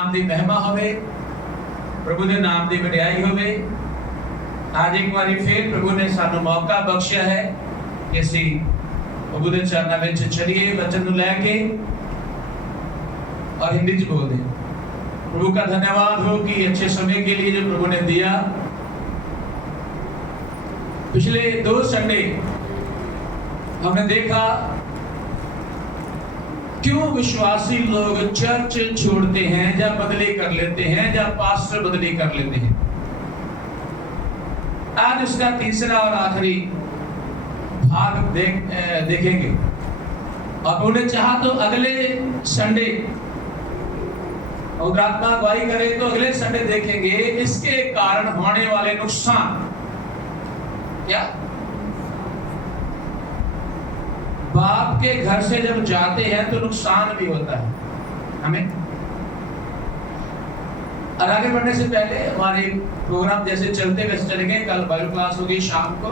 नाम दी महिमा होवे, प्रभु दे नाम दी वडियाई होवे। आज एक बारी फिर प्रभु ने सानू मौका बख्शिया है कि असी प्रभु दे चरणा विच चलिए, वचन नूं लैके और हिंदी च बोल दें। प्रभु का धन्यवाद हो कि अच्छे समय के लिए जो प्रभु ने दिया। पिछले 2 संडे हमने देखा क्यों विश्वासी लोग चर्च छोड़ते हैं या बदली कर लेते हैं या पास्टर बदली कर लेते हैं। आज उसका तीसरा और आखिरी भाग देखेंगे और उन्हें चाहा तो अगले संडे और आत्मा अगुवाई करे तो अगले संडे देखेंगे इसके कारण होने वाले नुकसान। क्या बाप के घर से जब जाते हैं तो नुकसान भी होता है हमें। और आगे बढ़ने से पहले हमारे प्रोग्राम जैसे चलते वैसे चलेंगे। कल बाइबल क्लास होगी शाम को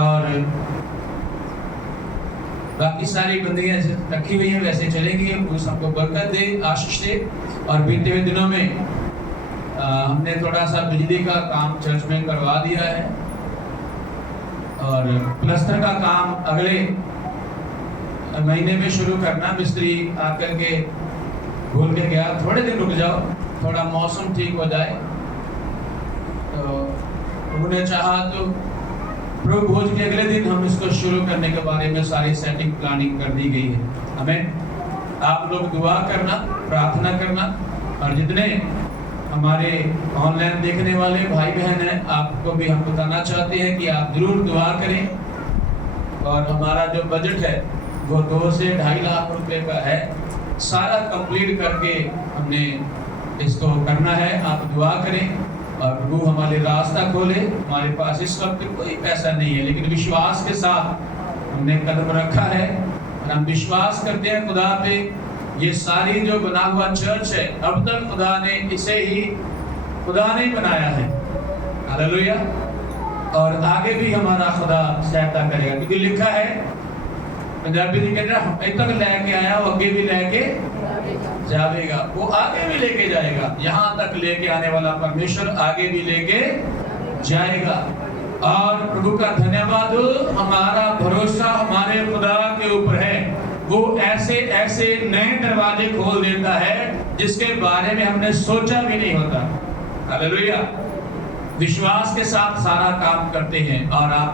और बाकी सारी बंदियां रखी हुई हैं वैसे चलेंगी। वो सबको बरकत दे, आशीष दे। और बीते हुए दिनों में हमने थोड़ा सा बिजली का काम चर्च में करवा दिया है और प्लास्टर का काम अगले महीने में शुरू करना। मिस्त्री आकर के बोल के गया थोड़े दिन रुक जाओ, थोड़ा मौसम ठीक हो जाए। तो उन्होंने चाहा तो प्रभु भोज के अगले दिन हम इसको शुरू करने के बारे में सारी सेटिंग प्लानिंग कर दी गई है। हमें आप लोग दुआ करना, प्रार्थना करना। और जितने हमारे ऑनलाइन देखने वाले भाई बहन हैं आपको भी हम बताना चाहते हैं कि आप जरूर दुआ करें। और हमारा जो बजट है वो 2 से 2.5 लाख रुपए का है। सारा कंप्लीट करके हमने इसको करना है। आप दुआ करें और प्रभु हमारे रास्ता खोले। हमारे पास इस वक्त कोई पैसा नहीं है लेकिन विश्वास के साथ हमने कदम रखा है और हम विश्वास करते हैं खुदा पे। ये सारी जो बना हुआ चर्च है अब तक खुदा ने इसे ही खुदा ने बनाया है। हालेलुया। और आगे भी हमारा खुदा सहायता करेगा क्योंकि लिखा है पंजाबी जी कहते हैं एक तक लेके आया वो आगे भी लेके जाएगा, वो आगे भी लेके जाएगा। यहाँ तक लेके आने वाला परमेश्वर आगे भी लेके जाएगा। और प्रभु का धन्यवाद हो, हमारा भरोसा हमारे खुदा के ऊपर है। वो ऐसे ऐसे नए दरवाजे खोल देता है जिसके बारे में हमने सोचा भी नहीं होता। हालेलुया। विश्वास के साथ सारा काम करते हैं और आप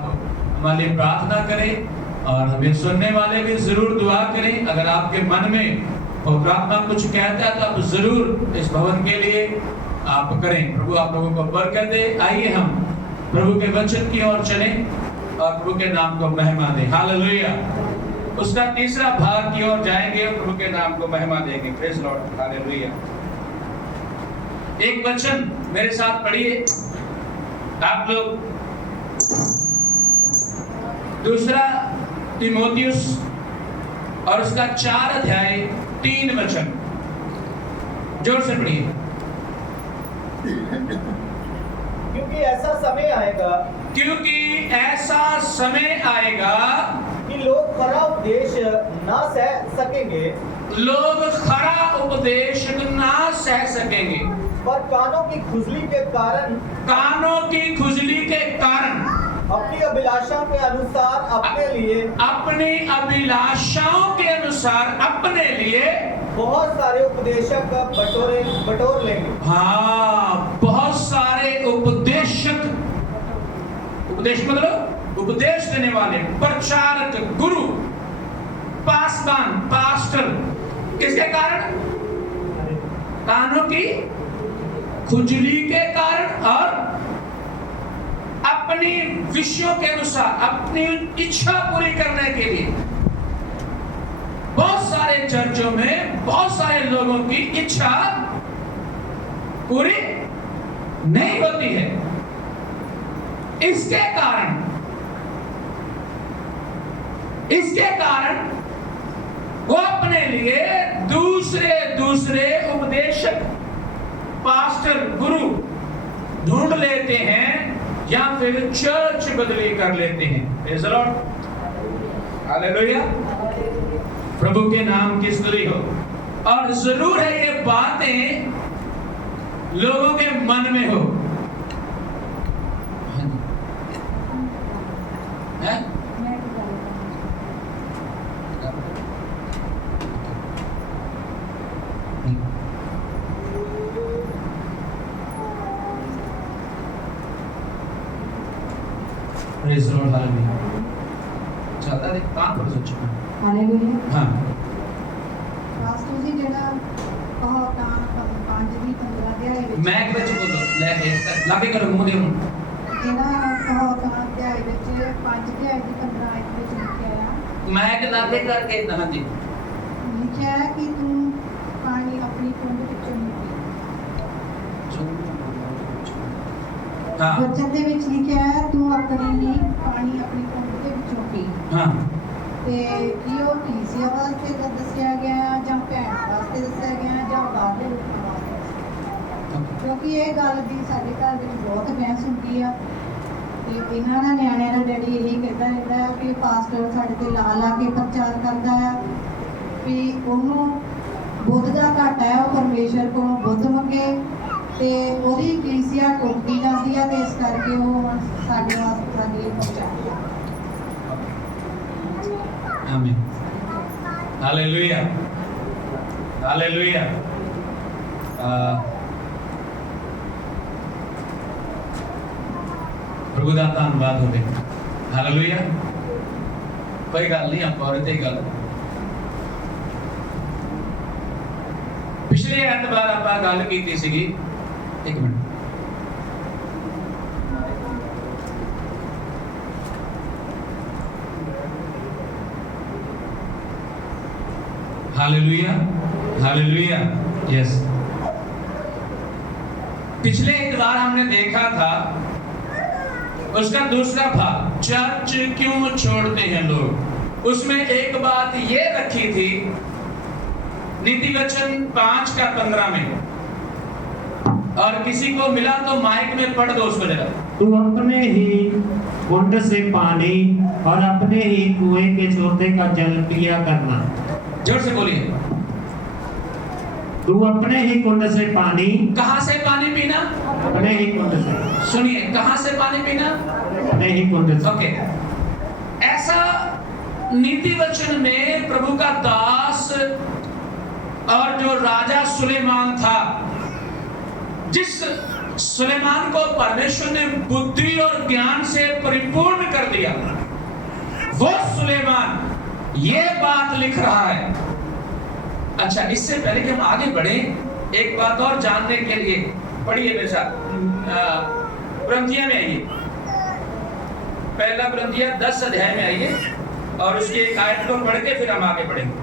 हमारे लिए प्रार्थना करें और हमें सुनने वाले भी जरूर दुआ करें। अगर आपके मन में और आत्मा कुछ कहता है तो आप जरूर इस भवन के लिए आप करें। प्रभु आप लोगों को बरकत दे। आइए हम प्रभु के वचन की ओर चलें और प्रभु के नाम को महिमा दें। हालेलुया। उसका तीसरा भाग की ओर जाएंगे और प्रभु के नाम को महिमा देंगे। Praise Lord. हालेलुया। एक वचन मेरे साथ पढ़िए आप लोग। 2 तीमुथियुस और उसका 4 अध्याय 3 वचन जोर से पढ़िए। क्योंकि ऐसा समय आएगा कि लोग खरा उपदेश ना सह सकेंगे पर कानों की खुजली के कारण अपनी अभिलाषाओं के अनुसार अपने लिए बहुत सारे उपदेशक बटोर लेंगे। हाँ, बहुत सारे उपदेशक। उपदेश मतलब उपदेश देने वाले, प्रचारक, गुरु, पासवान, पास्टर। किसके कारण? कानों की खुजली के कारण और अपनी विषयों के अनुसार अपनी इच्छा पूरी करने के लिए। बहुत सारे चर्चों में बहुत सारे लोगों की इच्छा पूरी नहीं होती है। इसके कारण वो अपने लिए दूसरे उपदेशक, पास्टर, गुरु ढूंढ लेते हैं या फिर चर्च बदली कर लेते हैं। Praise the Lord. हालेलुया। प्रभु के नाम की स्तुति हो। और जरूर है ये बातें लोगों के मन में हो। है? Praise the Lord, hallelujah. चलता देख कहां पर सोच चुका है। हालेलुया। हाँ ਪਾਸਟਰ ਜੀ ਜਿਹੜਾ ਉਹ ਤਾਂ 5 ਦੀ 15 ਅਧਿਆਏ ਵਿੱਚ मैं ਵਿੱਚ ਬੋਲੋ ਲੈ ਕੇ ਇਸ ਤੱਕ ਲਾਗੇ ਕਰੋ ਮੂੰਹ ਦੇ ਹੁਣ। ਜਿਹੜਾ ਉਹ ਤਾਂ ਅਧਿਆਏ ਵਿੱਚ 5 ਅਧਿਆਏ ਦੀ 15 ਆਇਤ ਵਿੱਚ ਲਿਖਿਆ ਆ ਮੈਂ ਕਿ ਲਾਗੇ ਕਰਕੇ ਇਦਾਂ ਜੀ ਲਿਖਿਆ ਹੈ ਕਿ ਤੂੰ ਪਾਣੀ ਆਪਣੀ ਕੁੰਡ ਵਿੱਚੋਂ ਨਹੀਂ ਪੀ। ਹਾਂ ਵਚਨ ਦੇ ਵਿੱਚ ਲਿਖਿਆ ਹੈ ਤੂੰ ਆਪਣੀ ਹੀ ਪਾਣੀ ਆਪਣੀ ਕੁੰਡ ਦੇ ਵਿੱਚੋਂ ਪੀ। ਹਾਂ ਤੇ ਕੀ ਉਹ ਕਲੀਸਿਆ ਵਾਸਤੇ ਤਾਂ ਦੱਸਿਆ ਗਿਆ ਜਾਂ ਭੈਣ ਵਾਸਤੇ ਦੱਸਿਆ ਗਿਆ ਜਾਂ ਬਾਹਰਲੇ ਲੋਕਾਂ ਵਾਸਤੇ, ਕਿਉਂਕਿ ਇਹ ਗੱਲ ਦੀ ਸਾਡੇ ਘਰ ਵਿੱਚ ਬਹੁਤ ਬਹਿਸ ਹੁੰਦੀ ਆ ਤੇ ਇਹਨਾਂ ਦਾ ਨਿਆਣਿਆਂ ਦਾ ਡੈਡੀ ਇਹੀ ਕਹਿੰਦਾ ਰਹਿੰਦਾ ਆ ਕਿ ਪਾਸਟਰ ਸਾਡੇ ਤੇ ਲਾ ਕੇ ਪ੍ਰਚਾਰ ਕਰਦਾ ਆ ਵੀ ਉਹਨੂੰ ਬੁੱਧ ਦਾ ਘਾਟਾ ਹੈ, ਉਹ ਪਰਮੇਸ਼ਰ ਕੋਲੋਂ ਬੁੱਧ ਮੰਗੇ ਤੇ ਉਹਦੀ ਕਲੀਸਿਆ ਟੁੱਟਦੀ ਜਾਂਦੀ ਆ ਤੇ ਇਸ ਕਰਕੇ ਉਹ ਸਾਡੇ ਵਾਸਤੇ ਸਾਡੀ ਪ੍ਰਚਾਰ ਆ। आमीन, हालेलुया, हालेलुया। प्रभु ਦਾ ਧੰਨਵਾਦ ਹੋਵੇ। ਹਾਲੇਲੂਇਆ। ਕੋਈ ਗੱਲ ਨਹੀਂ, ਆਪਾਂ ਔਰ ਤੇ ਗੱਲ ਪਿਛਲੇ ਐਤਵਾਰ ਆਪਾਂ ਗੱਲ ਕੀਤੀ ਸੀਗੀ। ਇੱਕ ਮਿੰਟ हालेलुया, हालेलुया, यस। पिछले इतवार हमने देखा था उसका दूसरा भाग, चर्च क्यों छोड़ते हैं लोग। उसमें एक बात ये रखी थी नीति वचन 5 का 15 में, और किसी को मिला तो माइक में पढ़ दो उसको जरा। तू अपने ही कुंड से पानी और अपने ही कुएं के छोटे का जल पिया करना। जोर से बोलिए। तू अपने ही कुंड से पानी, कहां से पानी पीना? अपने ही कुंड से। सुनिए, कहां से पानी पीना? अपने ही कुंड से। ओके। ऐसा नीति वचन में प्रभु का दास और जो राजा सुलेमान था, जिस सुलेमान को परमेश्वर ने बुद्धि और ज्ञान से परिपूर्ण कर दिया, वो सुलेमान ये बात लिख रहा है। अच्छा, इससे पहले कि हम आगे बढ़े, एक बात और जानने के लिए पढ़िए मेरे साथ। कुरिन्थियों में आइए, पहला कुरिन्थियों 10 अध्याय में आइए और उसकी एक आयत को पढ़ के फिर हम आगे बढ़ेंगे।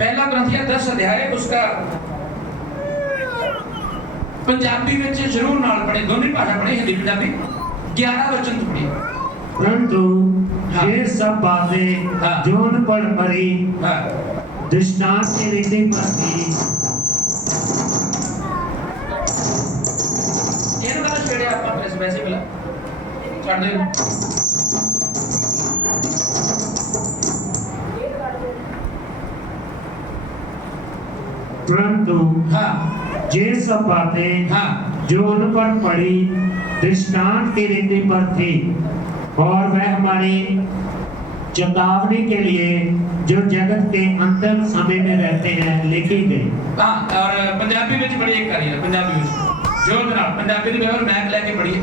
पहला कुरिन्थियों 10 अध्याय, उसका पंजाबी में जरूर नाल पढ़े, दोनों भाषा पढ़े, हिंदी पंजाबी। 11 वचन तो पढ़िए। परंतु हाँ। ये सब बातें हाँ। जोन पर पड़ी हाँ दृष्टांत की रीति पर थी। ये ना छेड़े आपका प्रेस वैसे मिला छाड़ दे। परंतु हाँ ये सब बातें हाँ जो उन पर पड़ी दृष्टांत की रीति पर थी, और वह हमारी चेतावनी के लिए जो जगत के अंतिम समय में रहते हैं लिखी गई। हाँ, और पंजाबी में पढ़िए करिए, पंजाबी में जो जनाब पंजाबी में और मैक लेके पढ़िए।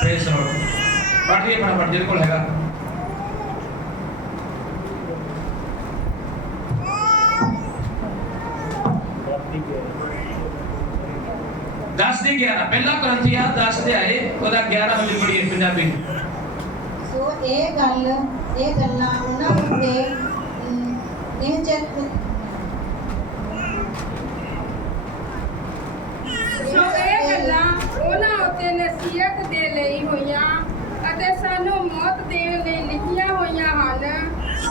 Praise the Lord. पढ़िए फटाफट जिसको लगा। दस दी 11 पहला कुरिन्थियों 10 अध्याय ਉਹਦਾ 11 ਵਜੇ ਪੜ੍ਹੀਏ ਪੰਜਾਬੀ। ਸੋ ਇਹ ਗੱਲਾਂ ਉਹਨਾਂ ਉੱਤੇ ਨਿਹਚਤ ਸੋ ਇਹ ਗੱਲਾਂ ਉਹਨਾਂ ਉੱਤੇ ਨਸੀਹਤ ਦੇ ਲਈ ਹੋਈਆਂ ਅਤੇ ਸਾਨੂੰ ਮੌਤ ਦੇਣ ਲਈ ਲਿਖੀਆਂ ਹੋਈਆਂ ਹਨ,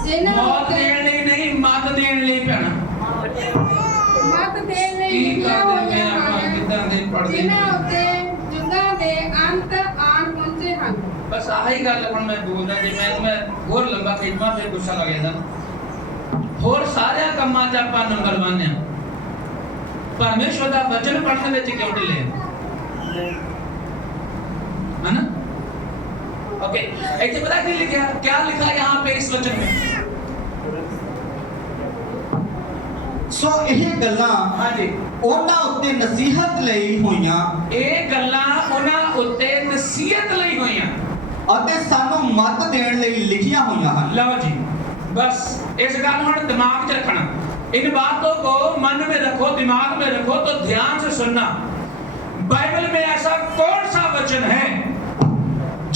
ਜਿਨ੍ਹਾਂ ਮੌਤ ਉੱਤੇ ਦੇਣ ਲਈ ਨਹੀਂ, ਮੱਤ ਦੇਣ ਲਈ ਭੈਣਾ। ਮੌਤ ਦੇਣ ਲਈ ਕੀ ਲਿਖੀਆਂ ਕਰਦੇ ਹੋਈਆਂ ਨੇ ਆਪਾਂ, ਹਨ, ਕਿੱਦਾਂ ਦੇ ਪੜ੍ਹਦੇ ਨੇ। ਜਿਨ੍ਹਾਂ ਉੱਤੇ ਯੁੱਗਾਂ ਦੇ ਅੰਤ ਆਣ ਪਹੁੰਚੇ ਹਨ। ਬਸ ਆਹੀ ਗੱਲ ਹੁਣ ਮੈਂ ਬੋਲਦਾ, ਜੇ ਮੈਂ ਹੋਰ ਲੰਬਾ ਖਿੱਚਵਾਂ ਫਿਰ ਗੁੱਸਾ ਲੱਗ ਜਾਂਦਾ। ਹੋਰ ਸਾਰਿਆਂ ਕੰਮਾਂ 'ਚ ਆਪਾਂ ਨੰਬਰ 1 ਆ, परमेश्वर का वचन पढ़ने में क्यों ढिले है ना? ओके, ऐसे पता नहीं लिखा क्या लिखा यहाँ पे इस वचन में? सो ਇਹ ਗੱਲਾਂ हाँ जी, ਉਹਨਾਂ ਉੱਤੇ ਨਸੀਹਤ ਲਈ ਹੋਈਆਂ ਇਹ ਗੱਲਾਂ ਉਹਨਾਂ ਉੱਤੇ ਨਸੀਹਤ ਲਈ ਹੋਈਆਂ ਅਤੇ ਸਾਨੂੰ ਮੱਤ ਦੇਣ ਲਈ ਲਿਖੀਆਂ ਹੋਈਆਂ ਹਨ। लो जी, बस इस गल को दिमाग च रखना, इन बातों को मन में रखो, दिमाग में रखो, तो ध्यान से सुनना। बाइबल में ऐसा कौन सा वचन है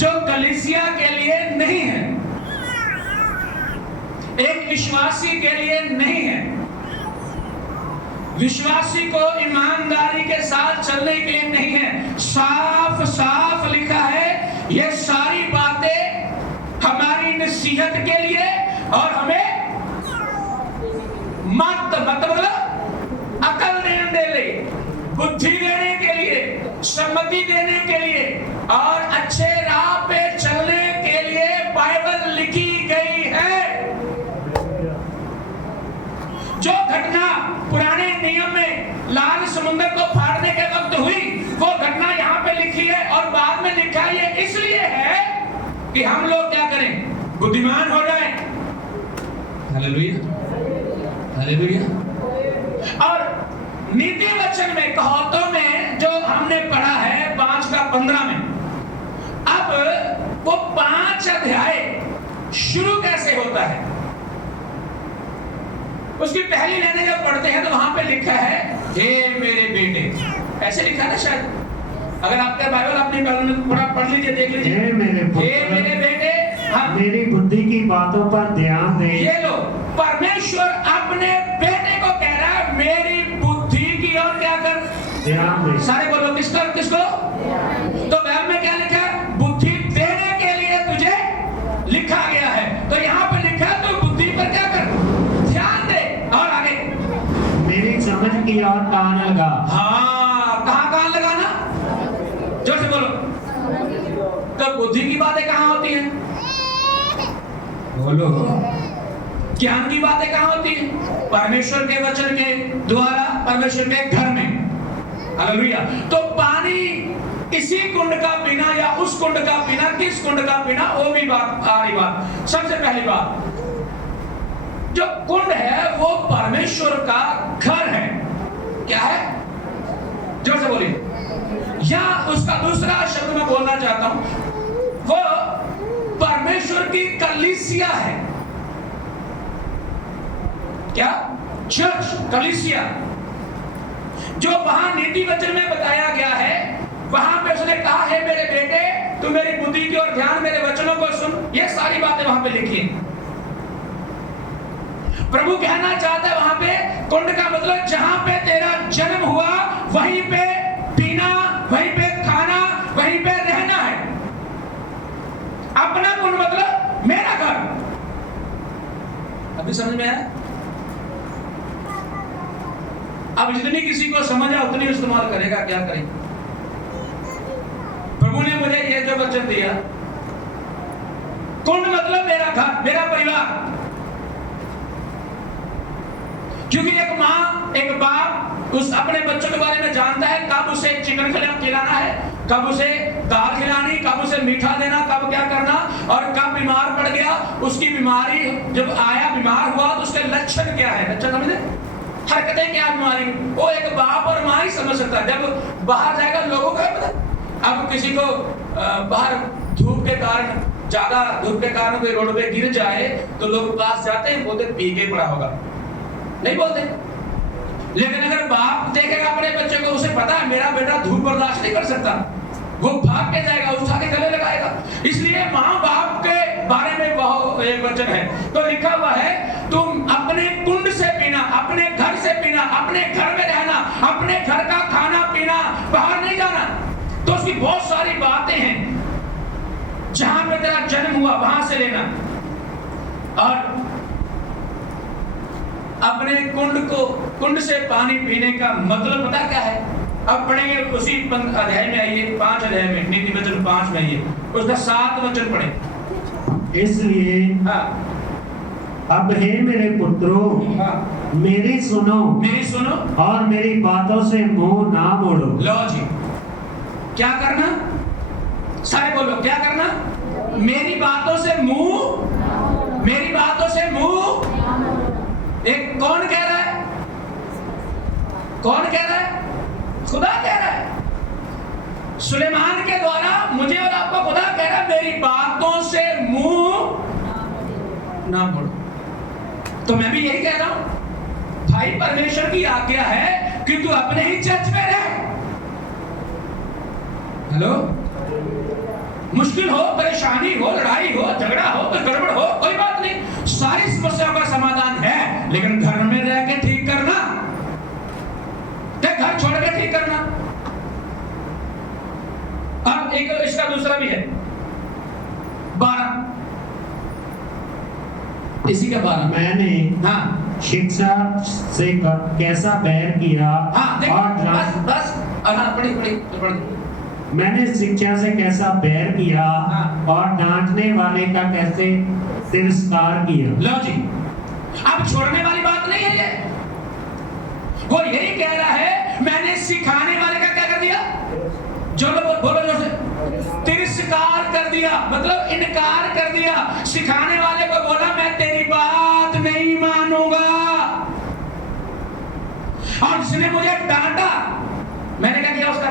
जो कलीसिया के लिए नहीं है, एक विश्वासी के लिए नहीं है? विश्वासी को ईमानदारी के साथ चलने के लिए नहीं है। साफ साफ लिखा है, ये सारी बातें हमारी नसीहत के लिए और हमें मत मतलब अकल देने के लिए, बुद्धि देने के लिए, सम्मति देने के लिए और अच्छे राह पे चलने के लिए बाइबल लिखी गई है। जो घटना पुराने नियम में लाल समुद्र को फाड़ने के वक्त हुई, वो घटना यहाँ पे लिखी है और बाद में लिखा ये इसलिए है कि हम लोग क्या करें, बुद्धिमान हो जाए। Hallelujah, hallelujah. और नीति वचन में, कहावतों में जो हमने पढ़ा है 5:15 में, अब वो 5 अध्याय शुरू कैसे होता है? उसकी पहली लाइन जब पढ़ते हैं तो वहां पे लिखा है, हे मेरे बेटे, ऐसे लिखा ना शायद, अगर आपका बाइबल अपनी बाइबल में थोड़ा पढ़ लीजिए, देख लीजिए, हे मेरे बेटे, हम मेरी बुद्धि की बातों पर ध्यान दे। ये लो, परमेश्वर अपने बेटे को कह रहा है, मेरी बुद्धि की ओर क्या कर, ध्यान दे। सारे बोलो, किसको? तो बाइबल में क्या लिखा है? बुद्धि देने के लिए तुझे लिखा गया है। तो यहाँ पे लिखा है, तो बुद्धि पर क्या कर, ध्यान दे। और आगे, मेरी समझ की ओर कान लगा। हाँ, कहाँ कान लगाना? जोर से बोलो। तो बुद्धि की बातें कहाँ होती हैं? बोलो। ज्ञान की बातें कहाँ होती हैं? परमेश्वर के वचन के द्वारा, परमेश्वर के घर में। हालेलुया। तो पानी इसी कुंड का पीना या उस कुंड का पीना, किस कुंड का पीना, वो भी बात आ रही बात। सबसे पहली बात, जो कुंड है वो परमेश्वर का घर है। क्या है? जोर से बोलिए। या उसका दूसरा शब्द मैं बोलना चाहता हूं, वो परमेश्वर की कलीसिया है। क्या? चर्च, कलीसिया। जो वहां नीति वचन में बताया गया है, वहां पे उसने कहा है, मेरे बेटे तू मेरी बुद्धि की ओर ध्यान, मेरे वचनों को सुन। ये सारी बातें वहां पे लिखी हैं। प्रभु कहना चाहता है वहां पे, कुंड का मतलब जहां पे तेरा जन्म हुआ, वहीं पे पीना, वहीं पे खाना, वहीं पे रहना है। अपना कुंड मतलब मेरा घर। अभी समझ में आया? अब जितनी किसी को समझ आ उतनी इस्तेमाल करेगा, क्या करेगा? प्रभु ने मुझे ये जो वचन दिया, कुंड मतलब मेरा घर, मेरा परिवार। क्योंकि एक माँ, एक बाप उस अपने बच्चों के बारे में जानता है, कब उसे चिकन खिलाना है, कब उसे दाल खिलानी, कब उसे मीठा देना, कब क्या करना, और कब बीमार पड़ गया, उसकी बीमारी जब आया, बीमार हुआ तो उसके लक्षण क्या है, लक्षण समझे, हरकतें क्या बीमारी, वो एक बाप और माँ ही समझ सकता है। जब बाहर जाएगा लोगों का पता। अब किसी को बाहर धूप के कारण, ज्यादा धूप के कारण कोई रोड पे गिर जाए तो लोग पास जाते हैं, बोलते पी के पड़ा होगा, नहीं बोलते। लेकिन अगर बाप देखेगा अपने बच्चे को, उसे पता है मेरा बेटा धूप बर्दाश्त नहीं कर सकता, वो भाग के जाएगा, उठा के गले लगाएगा। इसलिए माँ बाप के बारे में बहुत एक वचन है, तो लिखा हुआ है, तुम अपने कुंड से पीना, अपने घर से पीना, अपने घर में रहना, अपने घर का खाना पीना, बाहर नहीं जाना। तो उसकी बहुत सारी बातें हैं। जहां पे तेरा जन्म हुआ वहां से लेना, और अपने कुंड से पानी पीने का मतलब पता क्या है? अब पढ़ेंगे उसी अध्याय में, आइए 5 अध्याय में, नीति वचन 5 में, आइए उसका 7 वचन पढ़े। इसलिए हाँ, अब हे मेरे पुत्रों, हाँ, मेरी सुनो मेरी सुनो। और मेरी बातों से मुंह ना मोड़ो। लो जी, क्या करना? सारे बोलो, क्या करना? मेरी बातों से मुंह, मेरी बातों से मुंह। एक कौन कह रहा है? कौन कह रहा है? खुदा कह रहा है। सुलेमान के द्वारा मुझे और आपको खुदा कह रहा है, मेरी बातों से मुंह ना मोड़ो। तो मैं भी यही कह रहा हूं, भाई परमेश्वर की आज्ञा है कि तू अपने ही चर्च में रह। हेलो, मुश्किल हो, परेशानी हो, लड़ाई हो, झगड़ा हो, कोई गड़बड़ हो, कोई बात नहीं, सारी समस्याओं का समाधान है, लेकिन घर में रह के ठीक करना, घर छोड़ के ठीक करना। अब एक इसका दूसरा भी है, 12, इसी का 12। मैंने हाँ, शिक्षा से कैसा बैर किया हाँ, देखो, और बस पढ़ी। मैंने शिक्षा से कैसा बैर किया हाँ। और डांटने वाले का कैसे तिरस्कार किया। लो जी, अब छोड़ने वाली बात नहीं है ये, वो यही कह रहा है, मैंने सिखाने वाले का क्या कर दिया? जो लोग बोलो जोर से, तिरस्कार कर दिया, मतलब इनकार कर दिया। सिखाने वाले को बोला, मैं तेरी बात नहीं मानूंगा। और जिसने मुझे डांटा, मैंने क्या किया उसका?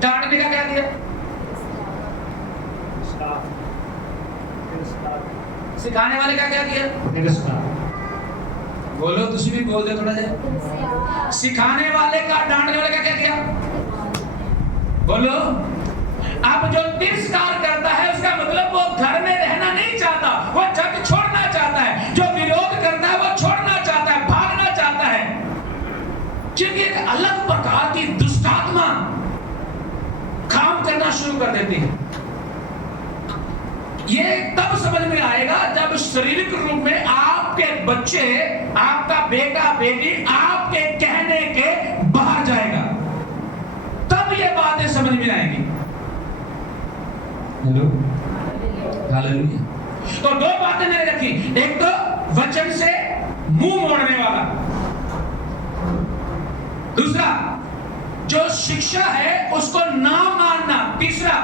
डांटने का क्या दिया? सिखाने वाले का क्या किया? तिरस्कार। बोलो, तुझे भी बोल दे थोड़ा सा। सिखाने वाले का, डांटने वाले का क्या किया? बोलो। अब जो तिरस्कार करता है, उसका मतलब वो घर में रहना नहीं चाहता, वो जग छोड़ना चाहता है। जो विरोध करता है, वो छोड़ना चाहता है, भागना चाहता है, क्योंकि एक अलग प्रकार की दुष्ट आत्मा काम करना शुरू कर देती है। ये तब समझ में आएगा जब शारीरिक रूप में आपके बच्चे, आपका बेटा बेटी आपके कहने के बाहर जाएगा, तब ये बातें समझ में आएंगी। Hello, hallelujah. तो 2 बातें मैंने रखी, एक तो वचन से मुंह मोड़ने वाला, दूसरा जो शिक्षा है उसको ना मानना, तीसरा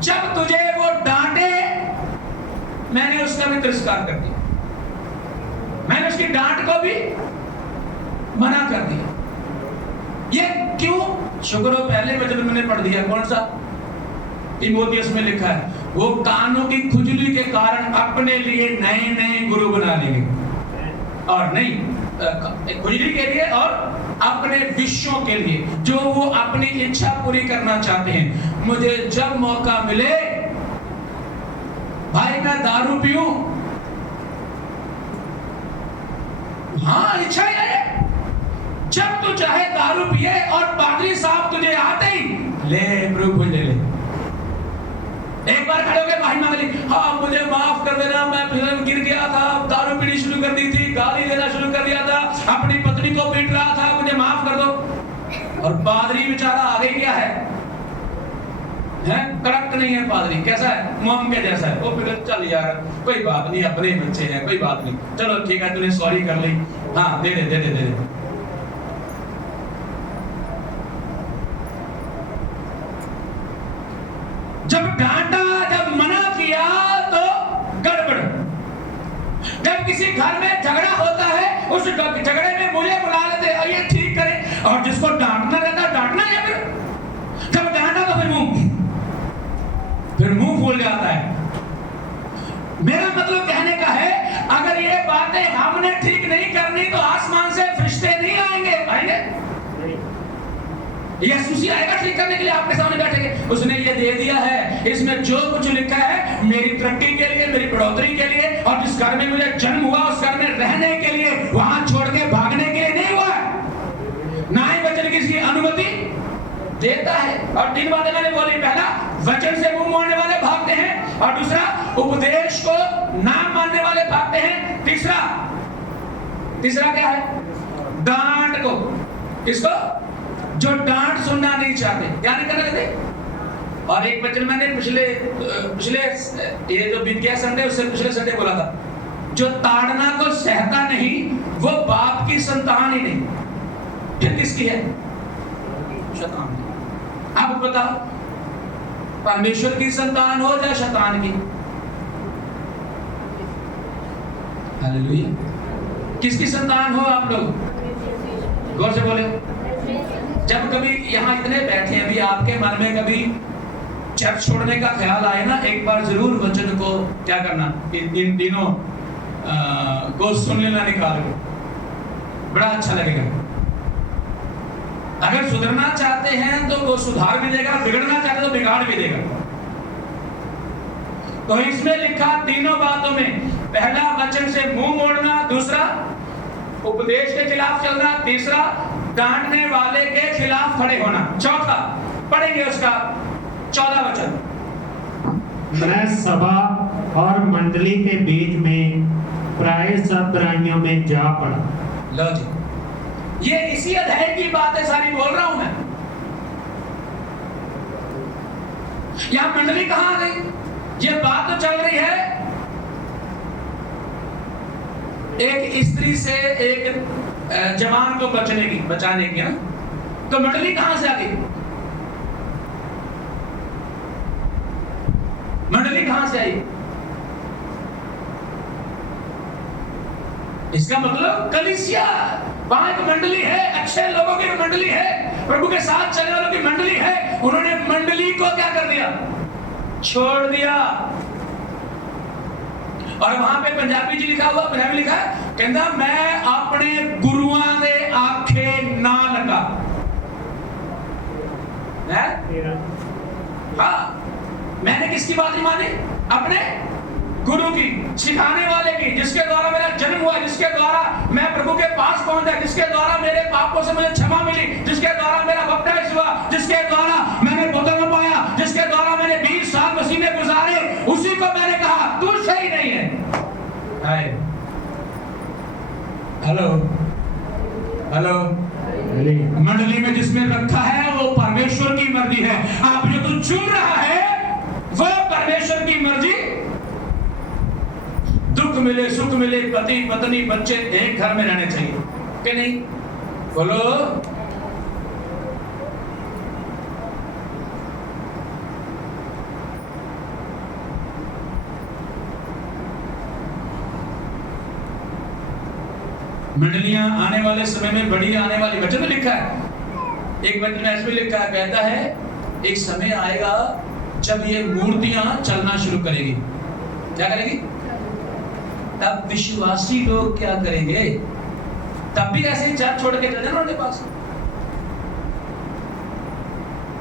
जब तुझे वो डांटे, मैंने उसका भी तिरस्कार कर दिया, मैंने उसकी डांट को भी मना कर दिया। ये क्यों? शुक्र हो, पहले वचन मैंने पढ़ दिया, कौन सा? तीमुथियुस में लिखा है, वो कानों की खुजली के कारण अपने लिए नए नए गुरु बना लेंगे, और नहीं खुजली के लिए और अपने विषयों के लिए, जो वो अपनी इच्छा पूरी करना चाहते हैं। मुझे जब मौका मिले, भाई मैं दारू पीऊं, हाँ इच्छा है, जब तू चाहे दारू पिए, और पादरी साहब तुझे आते ही ले प्रभु ले ले, एक बार खड़े होकर माफी मांग ली, हाँ मुझे माफ कर देना, मैं फिल्म गिर गया था, दारू पीनी शुरू कर दी थी, गाली देना शुरू कर दिया था, अपनी पत्नी को पीट रहा था, मुझे माफ कर दो। और पादरी बेचारा आगे क्या है कड़क नहीं है पादरी, कैसा है? मोम के जैसा है, वो फिर चल यार कोई बात नहीं, अपने ही बच्चे हैं, कोई बात नहीं, चलो ठीक है, तूने सॉरी कर ली, हाँ दे दे दे दे दे दे। जब डांटा, जब मना किया तो गड़बड़। जब किसी घर में झगड़ा होता है, उस झगड़े में मुझे बुला लेते, आइए ठीक करें, और जिसको डांटना रहता डांटना है, फिर जब डांटा तो फिर मुंह फूल जाता है। मेरा मतलब कहने का है, अगर ये बातें हमने ठीक नहीं करनी तो आसमान से फरिश्ते नहीं आएंगे, आएंगे? यीशु आएगा ठीक करने के लिए, आपके सामने बैठेंगे, उसने ये दे दिया है, इसमें जो कुछ लिखा है मेरी तरक्की के लिए, मेरी बढ़ोतरी के लिए, और जिस घर में मुझे जन्म हुआ उस घर में रहने के लिए, वहां छोड़ के भागने के लिए नहीं हुआ है। ना ही वचन की इसकी अनुमति देता है। और 3 बातें मैंने बोली, पहला वचन से मुंह मोड़ने वाले भागते हैं, और दूसरा उपदेश को ना मानने वाले भागते हैं, तीसरा क्या है? डांट को, किसको? जो डांट सुनना नहीं चाहते, क्या नहीं करना चाहते? और एक वचन मैंने पिछले ये जो बीत गया संडे, उससे पिछले संडे बोला था, जो ताड़ना को सहता नहीं वो बाप की संतान ही नहीं, फिर किसकी है? शैतान। अब बताओ, परमेश्वर की संतान हो या शैतान की? हालेलुया। किसकी संतान हो आप लोग? गौर से बोले। जब कभी यहाँ इतने बैठे हैं, अभी आपके मन में कभी चर्च छोड़ने का ख्याल आए ना, एक बार जरूर वचन को क्या करना, इन दिनों को सुन लेना, निकाल के बड़ा अच्छा लगेगा। अगर सुधरना चाहते हैं तो वो सुधार भी देगा, बिगड़ना चाहते तो बिगाड़ भी देगा। तो इसमें लिखा तीनों बातों में, पहला वचन से मुंह मोड़ना, दूसरा उपदेश के खिलाफ चलना, तीसरा डांटने वाले के खिलाफ खड़े होना, चौथा पढ़ेंगे उसका 14 वचन। मैं सभा और मंडली के बीच में प्राय सब बुराइयों में जा पड़ा। लो जी, ये इसी अध्याय की बातें सारी बोल रहा हूं मैं। यहां मंडली कहां आ गई? ये बात तो चल रही है एक स्त्री से एक जवान को बचाने की ना, तो मंडली कहां से आ गई? मंडली कहां से आई? इसका मतलब कलीसिया, वहां एक मंडली है, अच्छे लोगों की मंडली है, प्रभु के साथ चलने वालों की मंडली है। उन्होंने मंडली को क्या कर दिया? छोड़ दिया। और वहां पे पंजाबी जी लिखा हुआ, पंजाबी लिखा है, कहता मैं अपने गुरुआं दे आखे ना लगा है? हाँ, मैंने किसकी बात नहीं मानी? अपने गुरु की, सिखाने वाले की, जिसके द्वारा मेरा जन्म हुआ, जिसके द्वारा मैं प्रभु के पास पहुंचा, जिसके द्वारा मेरे पापों से मुझे क्षमा मिली, जिसके द्वारा मेरा बपतिस्मा हुआ, जिसके द्वारा मैंने बपतिस्मा पाया, जिसके द्वारा मैंने 20 साल मसीह में गुजारे, उसी को मैंने कहा तू सही नहीं है। हेलो हेलो, मंडली में जिसमें रखा है वो परमेश्वर की मर्जी है। आप जो तू चुन रहा है वो परमेश्वर की मर्जी। दुख मिले सुख मिले, पति पत्नी बच्चे एक घर में रहने चाहिए कि नहीं? बोलो। मंडलियां आने वाले समय में बड़ी आने वाली, वचन में लिखा है, एक वचन में ऐसे भी लिखा है, कहता है एक समय आएगा जब ये मूर्तियां चलना शुरू करेगी। क्या करेगी? तब विश्वासी लोग क्या करेंगे? तब भी ऐसे ही चर्च छोड़ के चले जाना उनके पास,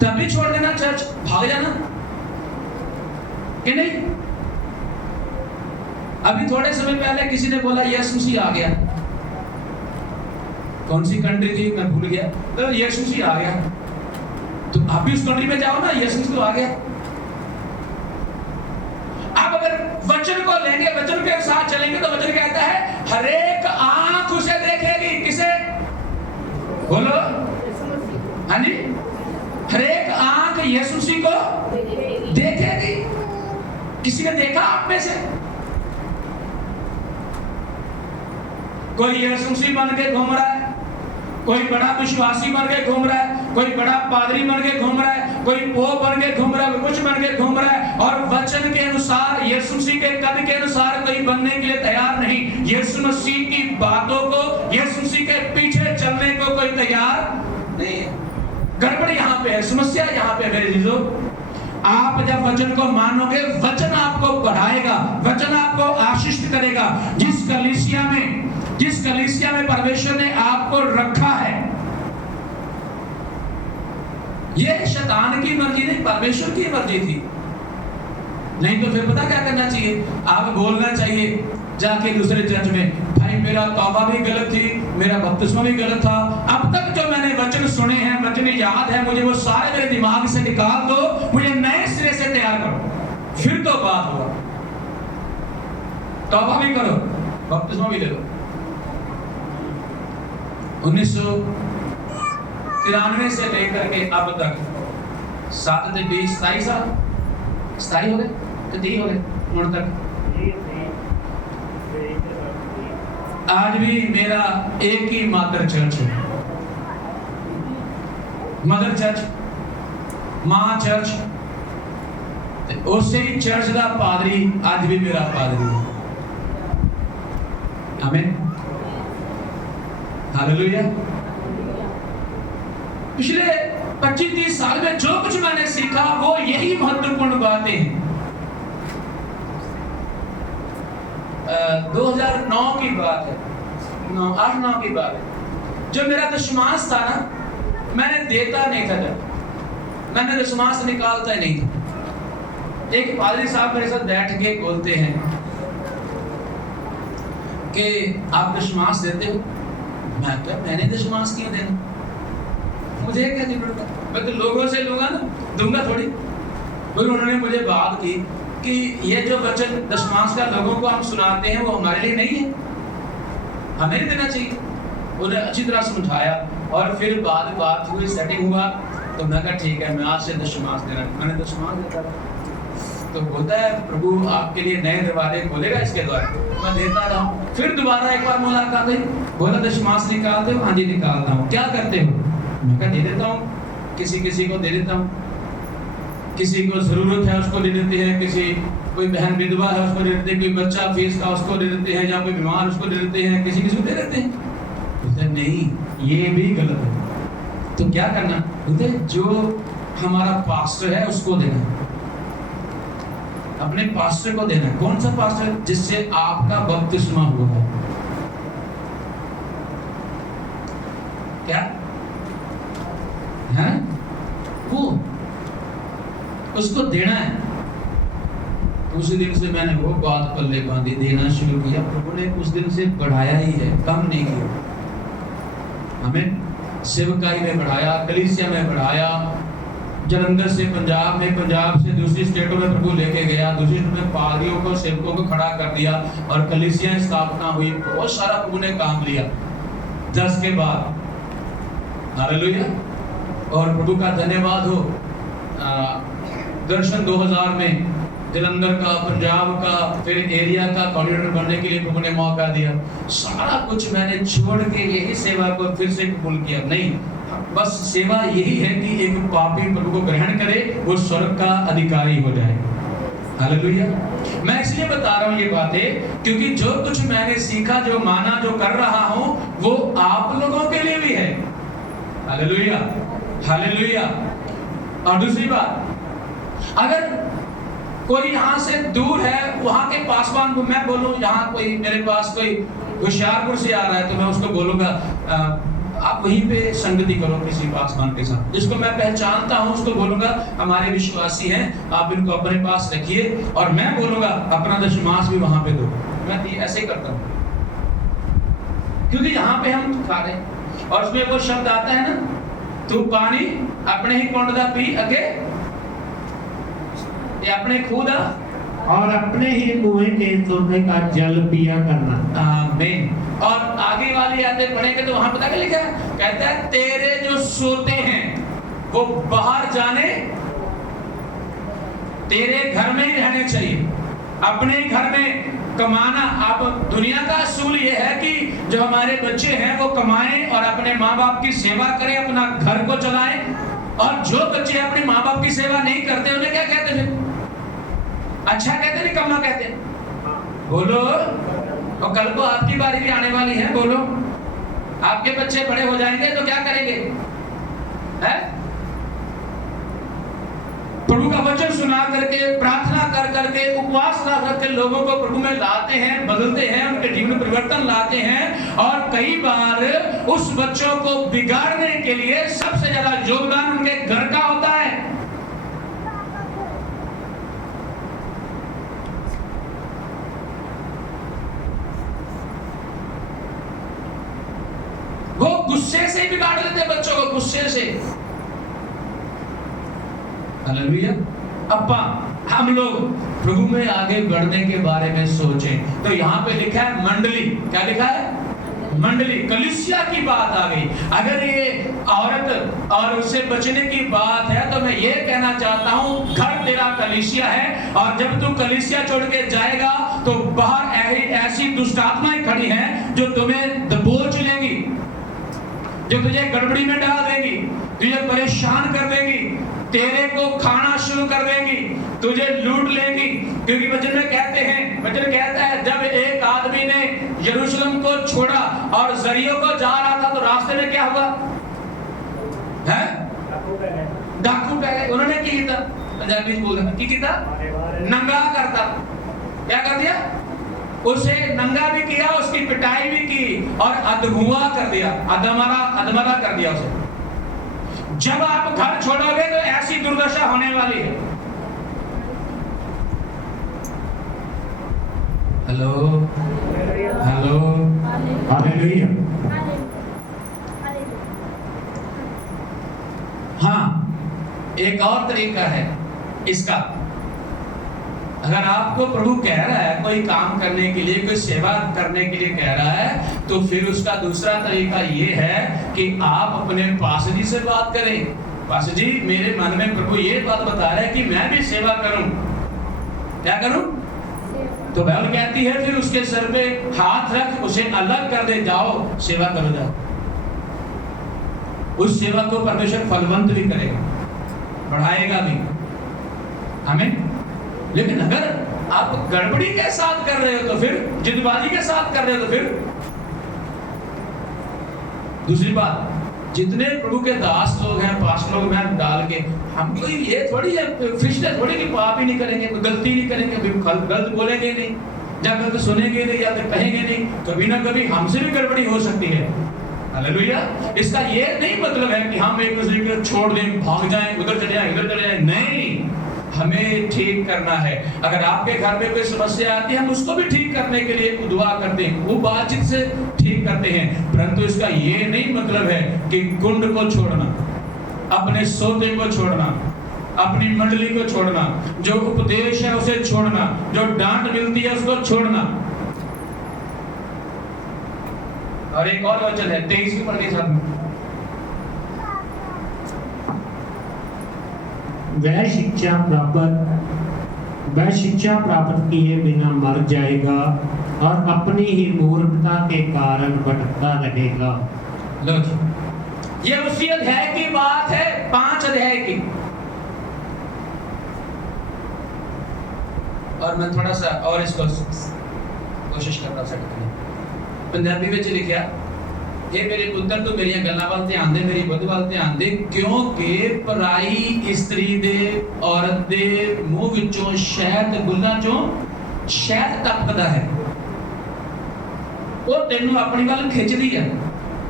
तब भी छोड़ देना चर्च, भाग जाना कि नहीं? अभी थोड़े समय पहले किसी ने बोला यीशु मसीह आ गया, कौन सी कंट्री थी मैं भूल गया, तो यीशु मसीह आ गया, तो आप भी उस कंट्री में जाओ ना, यीशु मसीह आ गया। अब अगर वचन को लेंगे, वचन के साथ चलेंगे, तो वचन कहता है हर एक आंख उसे देखेगी। किसे? बोलो। हाँ जी, हर एक आंख यीशु मसीह को देखेगी। किसी ने देखा आप में से? कोई यीशु मसीह बन के घूम रहा है, कोई बड़ा विश्वासी बन के घूम रहा है, कोई बड़ा पादरी बन के घूम रहा है, कोई पोप बन के घूम रहा है, कुछ बन के घूम रहा है, और वचन के अनुसार, यीशु मसीह के कद के अनुसार कोई बनने के लिए तैयार नहीं। यीशु मसीह की बातों को, यीशु मसीह के पीछे चलने को कोई तैयार नहीं है। गड़बड़ यहाँ पे है, समस्या यहाँ पे है मेरे जीजो। आप जब वचन को मानोगे, वचन आपको बढ़ाएगा, वचन आपको आशीष करेगा। जिस कलीसिया में परमेश्वर ने आपको रखा है, ये शैतान की मर्जी नहीं, परमेश्वर की मर्जी थी। नहीं तो फिर पता क्या करना चाहिए? आप बोलना चाहिए जाके दूसरे चर्च में, भाई मेरा तौबा भी गलत थी, मेरा बपतिस्मा भी गलत था, अब तक जो मैंने वचन सुने हैं, वचन याद है, मुझे वो सारे मेरे दिमाग से निकाल दो, मुझे नए सिरे से तैयार करो, फिर तो बात होगा। तौबा भी करो, बपतिस्मा भी ले लो। 1993 से लेकर के अब तक 7 ਤੇ 20 27 साल 27 हो गए तो 30 हो गए ਹੁਣ तक। आज भी मेरा एक ही मातर चर्च है, मदर चर्च, मां चर्च, ते उसे ही चर्च का पादरी आज भी मेरा पादरी है। आमीन, हालेलुया। पिछले 25-30 साल में जो कुछ मैंने सीखा वो यही महत्वपूर्ण बातें हैं। 2009 की बात है, 8-9 की बात है, जो मेरा दशमांश था ना, मैंने देता नहीं था, जब मैंने दशमांश निकालता ही नहीं था। एक पादरी साहब मेरे साथ बैठ के बोलते हैं कि आप दशमांश देते हो? मैं क्या, मैंने दशमांश क्यों देना, मुझे क्या जरूरत है, मैं तो लोगों से लूंगा ना, दूंगा थोड़ी। फिर उन्होंने मुझे बात की कि ये जो वचन दशमांश का लोगों को हम सुनाते हैं वो हमारे लिए नहीं है, हमें नहीं देना चाहिए। उन्हें अच्छी तरह समझाया और फिर बात हुई, सेटिंग हुआ, तो मैं कहा ठीक है, मैं आज से दशमांश देना। मैंने दशमांश देता तो बोलता है प्रभु आपके लिए नए दरवाजे खोलेगा इसके द्वारा। मैं देता रहा, फिर दोबारा एक बार मुलाकात हुई, बोला दशमांश निकालते हो? हाँ जी निकालता हूँ। क्या करते हो? मैं कहा दे देता हूँ, किसी को दे देता हूँ, किसी को जरूरत है उसको दे देते हैं, किसी कोई बहन विधवा है उसको दे देते हैं, कोई बच्चा फीस का उसको दे देते हैं, या कोई बीमार उसको दे देते हैं, किसी को दे देते हैं। बोलते नहीं, ये भी गलत है। तो क्या करना? बोलते जो हमारा पास्टर है उसको देना, अपने पास्टर को देना। कौन सा पास्टर? जिससे आपका बपतिस्मा हुआ है। क्या है वो, उसको देना है। उसी दिन से मैंने वो बात पल्ले बांधी, देना शुरू किया। प्रभु ने उस दिन से बढ़ाया ही है, कम नहीं किया। हमें सेवकाई में बढ़ाया, कलीसिया में बढ़ाया, जलंधर से पंजाब में, पंजाब से दूसरी स्टेटों में प्रभु लेके गया, दूसरी स्टेटों में पादरियों को, सेवकों को खड़ा कर दिया और कलीसिया स्थापना हुई। बहुत सारा प्रभु ने काम लिया 10 के बाद। हालेलुया। और प्रभु का धन्यवाद हो, दर्शन 2000 में जलंधर का, पंजाब का, फिर एरिया का कोऑर्डिनेटर बनने के लिए प्रभु ने मौका दिया। सारा कुछ मैंने छोड़ के यही सेवा को फिर से कबूल किया। नहीं, बस सेवा यही है कि एक पापी प्रभु को ग्रहण करे, वो स्वर्ग का अधिकारी हो जाए। हालेलुया। मैं इसलिए बता रहा हूँ ये बातें क्योंकि जो कुछ मैंने सीखा, जो माना, जो कर रहा हूँ, वो आप लोगों के लिए भी है। Hallelujah, hallelujah. और दूसरी बात, अगर कोई यहाँ से दूर है, वहां के पासवान को मैं बोलूं, यहाँ कोई मेरे पास कोई होशियारपुर से आ रहा है, तो मैं उसको बोलूंगा आप वहीं पे संगति करो किसी पासवान के साथ। जिसको मैं पहचानता हूँ उसको बोलूंगा हमारे विश्वासी हैं, आप इनको अपने पास रखिए, और मैं बोलूंगा अपना दशमांश भी वहां पे दो। मैं ऐसे ही करता हूँ क्योंकि यहाँ पे हम खा रहे हैं। और उसमें वो शब्द आता है ना, तू पानी अपने ही कुंड दा पी अगे, ये अपने खुद और अपने ही कुएं के सोने का जल पिया करना। आमीन। और आगे वाली आयतें पढ़ेंगे तो वहां पता क्या लिखा है? कहता है तेरे जो सोते हैं वो बाहर जाने, तेरे घर में ही रहने चाहिए, अपने घर में कमाना। अब दुनिया का असूल ये है कि जो हमारे बच्चे हैं वो कमाएं और अपने माँ बाप की सेवा करें, अपना घर को चलाएं। और जो बच्चे अपने माँ बाप की सेवा नहीं करते उन्हें क्या कहते हैं? अच्छा कहते हैं, निकम्मा कहते हैं? बोलो। और कल को आपकी बारी भी आने वाली है, बोलो। आपके बच्चे बड़े हो जाएंगे तो क्या करेंगे? है? प्रभु का वचन सुना करके, प्रार्थना कर करके, उपवास कर करके लोगों को प्रभु में लाते हैं, बदलते हैं, उनके जीवन में परिवर्तन लाते हैं। और कई बार उस बच्चों को बिगाड़ने के लिए सबसे ज्यादा योगदान उनके घर का होता है। वो गुस्से से बिगाड़ देते बच्चों को, गुस्से से। हालेलुया। अब्बा, हम लोग प्रभु में आगे बढ़ने के बारे में सोचें तो यहाँ पे लिखा है मंडली। क्या लिखा है? मंडली कलीसिया की बात आ गई। अगर ये औरत और उससे बचने की बात है तो मैं ये कहना चाहता हूँ, घर तेरा कलीसिया है, और जब तू कलीसिया छोड़ के जाएगा तो बाहर ऐसी दुष्ट आत्माएं खड़ी हैं जो तुम्हें दबोच लेंगी, जो तुझे गड़बड़ी में डाल देंगी, तुझे परेशान कर देंगी, तेरे को खाना शुरू कर देंगी, तुझे लूट लेंगी। क्योंकि वचन में कहते हैं, वचन कहता है जब एक आदमी ने यरूशलेम को छोड़ा और जरियो को जा रहा था तो रास्ते में क्या हुआ है? डाकू पै गए। उन्होंने क्या किया? पंजाबी बोल रहे हैं, क्या किया? नंगा करता। क्या कर दिया? उसे नंगा भी किया, उसकी पिटाई भी की और अधमुआ कर दिया, अधमरा कर दिया उसे। जब आप घर छोड़ोगे तो ऐसी दुर्दशा होने वाली है। Hello hello hallelujah. हाँ, एक और तरीका है इसका। अगर आपको प्रभु कह रहा है कोई काम करने के लिए, कोई सेवा करने के लिए कह रहा है, तो फिर उसका दूसरा तरीका ये है कि आप अपने पास जी से बात करें। पास जी, मेरे मन में प्रभु ये बात बता रहा है कि मैं भी सेवा करूं। क्या करूं? तो बाइबल कहती है फिर उसके सर पे हाथ रख, उसे अलग कर दे, जाओ सेवा करो जाओ। उस सेवा को परमेश्वर फलवंत भी करेगा, बढ़ाएगा भी। आमीन। लेकिन अगर आप गड़बड़ी के साथ कर रहे हो तो फिर, जिदबाजी के साथ कर रहे हो तो फिर। दूसरी बात, जितने प्रभु के दास लोग हैं, पास लोग में डाल के, हम कोई ये थोड़ी है फिशनेस थोड़ी कि पाप ही नहीं करेंगे, कोई गलती नहीं करेंगे, गलत बोलेंगे नहीं, या गलत सुनेंगे नहीं, या कहेंगे नहीं, कभी ना कभी हमसे भी गड़बड़ी हो सकती है। हालेलुया। इसका ये नहीं मतलब है कि हम एक दूसरे को छोड़ दें, भाग जाएं, उधर चले जाएं, इधर चले जाएं। नहीं, हमें ठीक करना है। अगर आपके घर में कोई समस्या आती है, हम उसको भी ठीक करने के लिए दुआ करते हैं, वो बातचीत से ठीक करते हैं। परंतु इसका ये नहीं मतलब है कि कुंड को छोड़ना, अपने सोते को छोड़ना, अपनी मंडली को छोड़ना, जो उपदेश है उसे छोड़ना, जो डांट मिलती है उसको छोड़ना। और एक और वचन है 23 की पढ़िए साहब। वह शिक्षा प्राप्त किए बिना मर जाएगा और अपनी ही मूर्खता के कारण भटकता रहेगा। लो जी, ये उसी अध्याय की बात है, 5 अध्याय की। और मैं थोड़ा सा और इसको कोशिश करता सकता। पंजाबी में लिखा, ये मेरे पुत्र तो मेरी गल्लां वाल ध्यान दे, मेरी बुद्ध वाल ध्यान दे, क्योंकि पराई स्त्री दे, औरत दे मुंह विचों शहद, बुल्लां चों शहद टपकदा है, वो तेनू अपनी वाल खिंचदी है।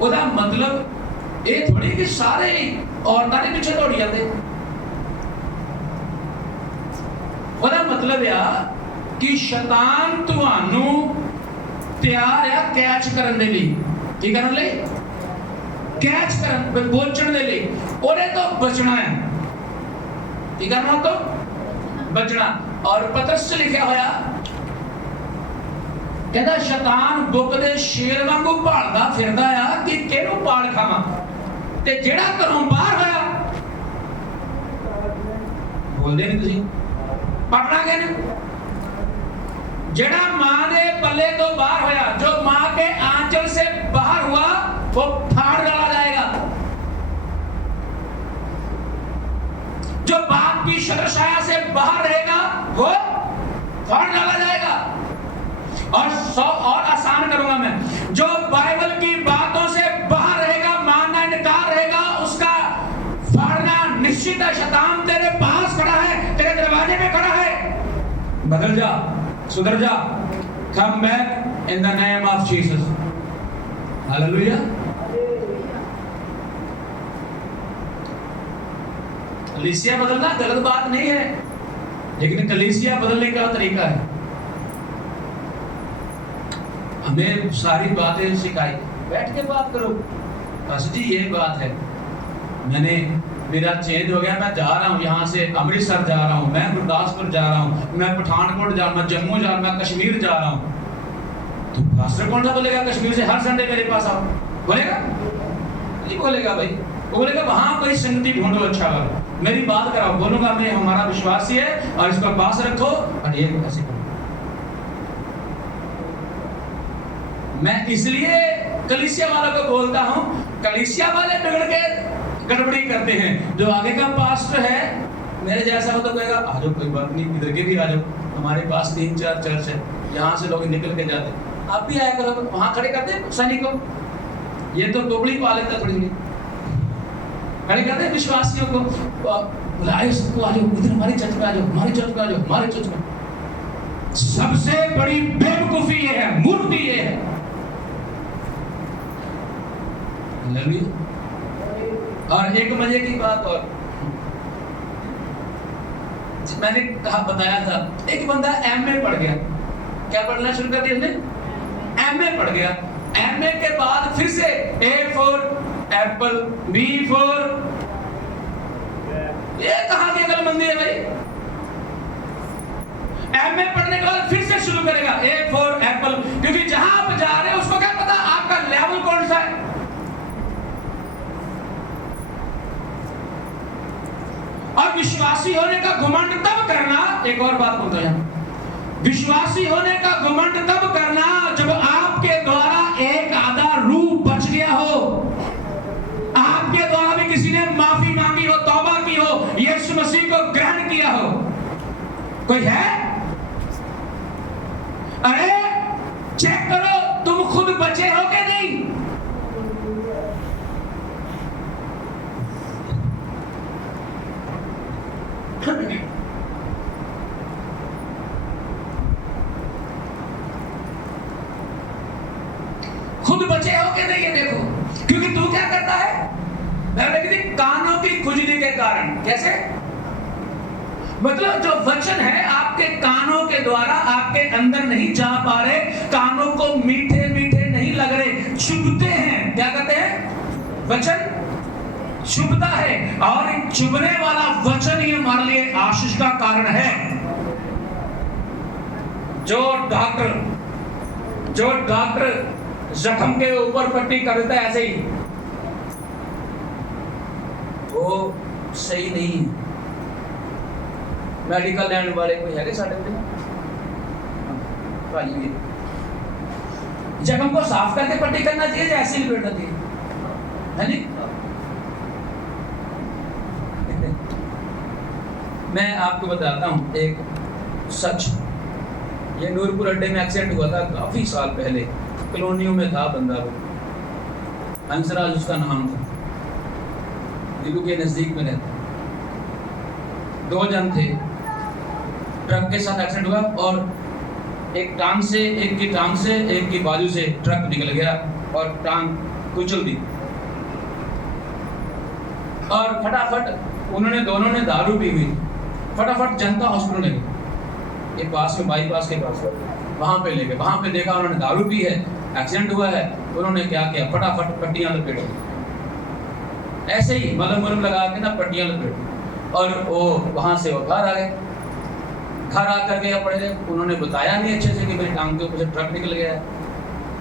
ओदा मतलब ये थोड़ी कि सारे औरतां दे पिछे दौड़ी जांदे। ओदा मतलब आ कि शैतान तुहानू तैयार है कैच करन दे लई। की करन ले? कैच करन, बोचण दे ले। ओरे तो बचना है। की करना? तो बचना। और पतरस से लिखा होया, कहता शैतान बुक दे शेर वांगू भालदा फिरदा आ कि किहनू पाल खावां, ते जेड़ा घरों बाहर होया, बोलदे नहीं तुसीं, पढ़ना कहने, जेड़ा मां दे पल्ले तो बाहर होया, जो मां के आंचल से बाहर हुआ, वो फाड़ डाला जाएगा। जो बाप की शरशाया से बाहर रहेगा, वो फाड़ डाला जाएगा। और आसान करूंगा मैं, जो बाइबल की बातों से बाहर रहेगा, मानना इनकार रहेगा, उसका फाड़ना निश्चित है। शैतान तेरे पास खड़ा है, तेरे दरवाजे पे खड़ा है। बदल जा, सुधर जा, come back in the name of Jesus. Hallelujah. कलीसिया बदलना गलत बात नहीं है, लेकिन कलीसिया बदलने का तरीका है। हमें सारी बातें सिखाई, बैठ के बात करो। बस जी ये बात है, मेरा चेंज हो गया, मैं जा रहा हूँ, यहाँ से अमृतसर जा रहा हूँ, मैं गुरदासपुर जा रहा हूँ, मैं पठानकोट जा रहा हूँ, मैं जम्मू जा रहा हूँ, मैं कश्मीर जा रहा हूँ। तो पास्टर कौन सा बोलेगा कश्मीर से हर संडे मेरे पास आओ, बोलेगा? नहीं बोलेगा भाई। वो बोलेगा वहां कोई संगति ढूंढो अच्छा वाला, मेरी बात कराओ। बोलूंगा मैं हमारा विश्वास ही है और इसको पास रखो और ये ऐसे करो। मैं इसलिए कलीसिया वालों को बोलता हूं, कलीसिया वाले बिगड़ के गड़बड़ी करते हैं। जो आगे का पास्टर है मेरे जैसा हो तो कहेगा आ जाओ, कोई बात नहीं, इधर के भी आ जाओ, हमारे पास 3-4 चर्च है, यहाँ से लोग निकल के जाते, आप भी आया करो। वहां खड़े करते सैनिकों, ये तो टोपली पा लेता थोड़ी थोड़ी, खड़े करते विश्वासियों को, बुलाए सबको, आ जाओ इधर हमारी चर्च में, आ जाओ हमारी चर्च में, आ जाओ हमारी चर्च में। सबसे बड़ी बेवकूफी ये है, मूर्ति ये है। और एक मजे की बात और मैंने कहा बताया था, एक बंदा एमए पढ़ गया। क्या पढ़ना शुरू कर दिया उसने? एमए पढ़ गया। एमए के बाद फिर से A for apple, B for, ये कहां की अकलमंदी है भाई? एमए पढ़ने के बाद फिर से शुरू करेगा ए फॉर एप्पल, क्योंकि जहां आप जा रहे हो उसको क्या पता आपका लेवल कौन सा है। और विश्वासी होने का घमंड तब करना, एक और बात बोलता हूं, विश्वासी होने का घमंड तब करना जब आपके द्वारा एक आधा रूप बच गया हो, आपके द्वारा भी किसी ने माफी मांगी हो, तौबा की हो, यीशु मसीह को ग्रहण किया हो। कोई है? अरे चेक करो तुम खुद बचे हो कि नहीं। खुद बचे हो कि नहीं ये देखो, क्योंकि तू क्या करता है, कानों की खुजली के कारण। कैसे? मतलब जो वचन है आपके कानों के द्वारा आपके अंदर नहीं जा पा रहे, कानों को मीठे मीठे नहीं लग रहे, चुभते हैं। क्या कहते हैं? वचन चुभता है, और चुभने वाला वचन ही हमारे लिए आशीष का कारण है। जो डॉक्टर जख्म के ऊपर पट्टी कर देता है ऐसे ही, वो सही नहीं है। मेडिकल लैंड वाले कोई है साढ़े भाई, जख्म को साफ करके पट्टी करना चाहिए, ऐसे ही लपेटना चाहिए, है नहीं? मैं आपको बताता हूँ एक सच। ये नूरपुर अड्डे में एक्सीडेंट हुआ था काफी साल पहले, कॉलोनियों में था बंदा, वो हंसराज उसका नाम था, दिल्ली के नजदीक में रहता। 2 जन थे, ट्रक के साथ एक्सीडेंट हुआ और एक टांग से, एक की टांग से, एक की बाजू से ट्रक निकल गया और टांग कुचल दी। और फटाफट उन्होंने दोनों ने दारू पी हुई, फटाफट जनता हॉस्पिटल ले गए, ये पास में बाईपास के पास, वहां पे ले गए। वहां पे देखा उन्होंने दारू पी है, एक्सीडेंट हुआ है। उन्होंने क्या किया, फटाफट पट्टियां लपेट दी, ऐसे ही मलम लगा के ना पट्टियां लपेट, और वो वहां से वो घर आ गए। घर आकर के पड़े, उन्होंने बताया नहीं अच्छे से कि मेरी टांग के ऊपर से ट्रक निकल गया है,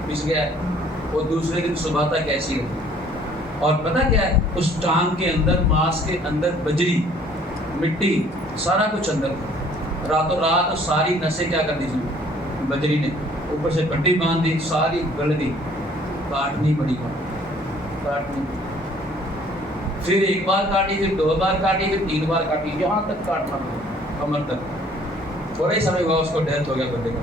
पिस गया है। वो दूसरे दिन सुबह तक ऐसी रही, और पता क्या है, उस टांग के अंदर, मांस के अंदर बजरी, मिट्टी, सारा कुछ अंदर था। रातों रात सारी नसें क्या कर दी थी बजरी ने, ऊपर से पट्टी बांध दी, सारी गल गई, काटनी पड़ी, काटनी। फिर 1 बार काटी, फिर 2 बार काटी, फिर 3 बार काटी, यहाँ तक काटना पड़ा, कमर तक। थोड़ा ही समय हुआ उसको डेथ हो गया बंदे का।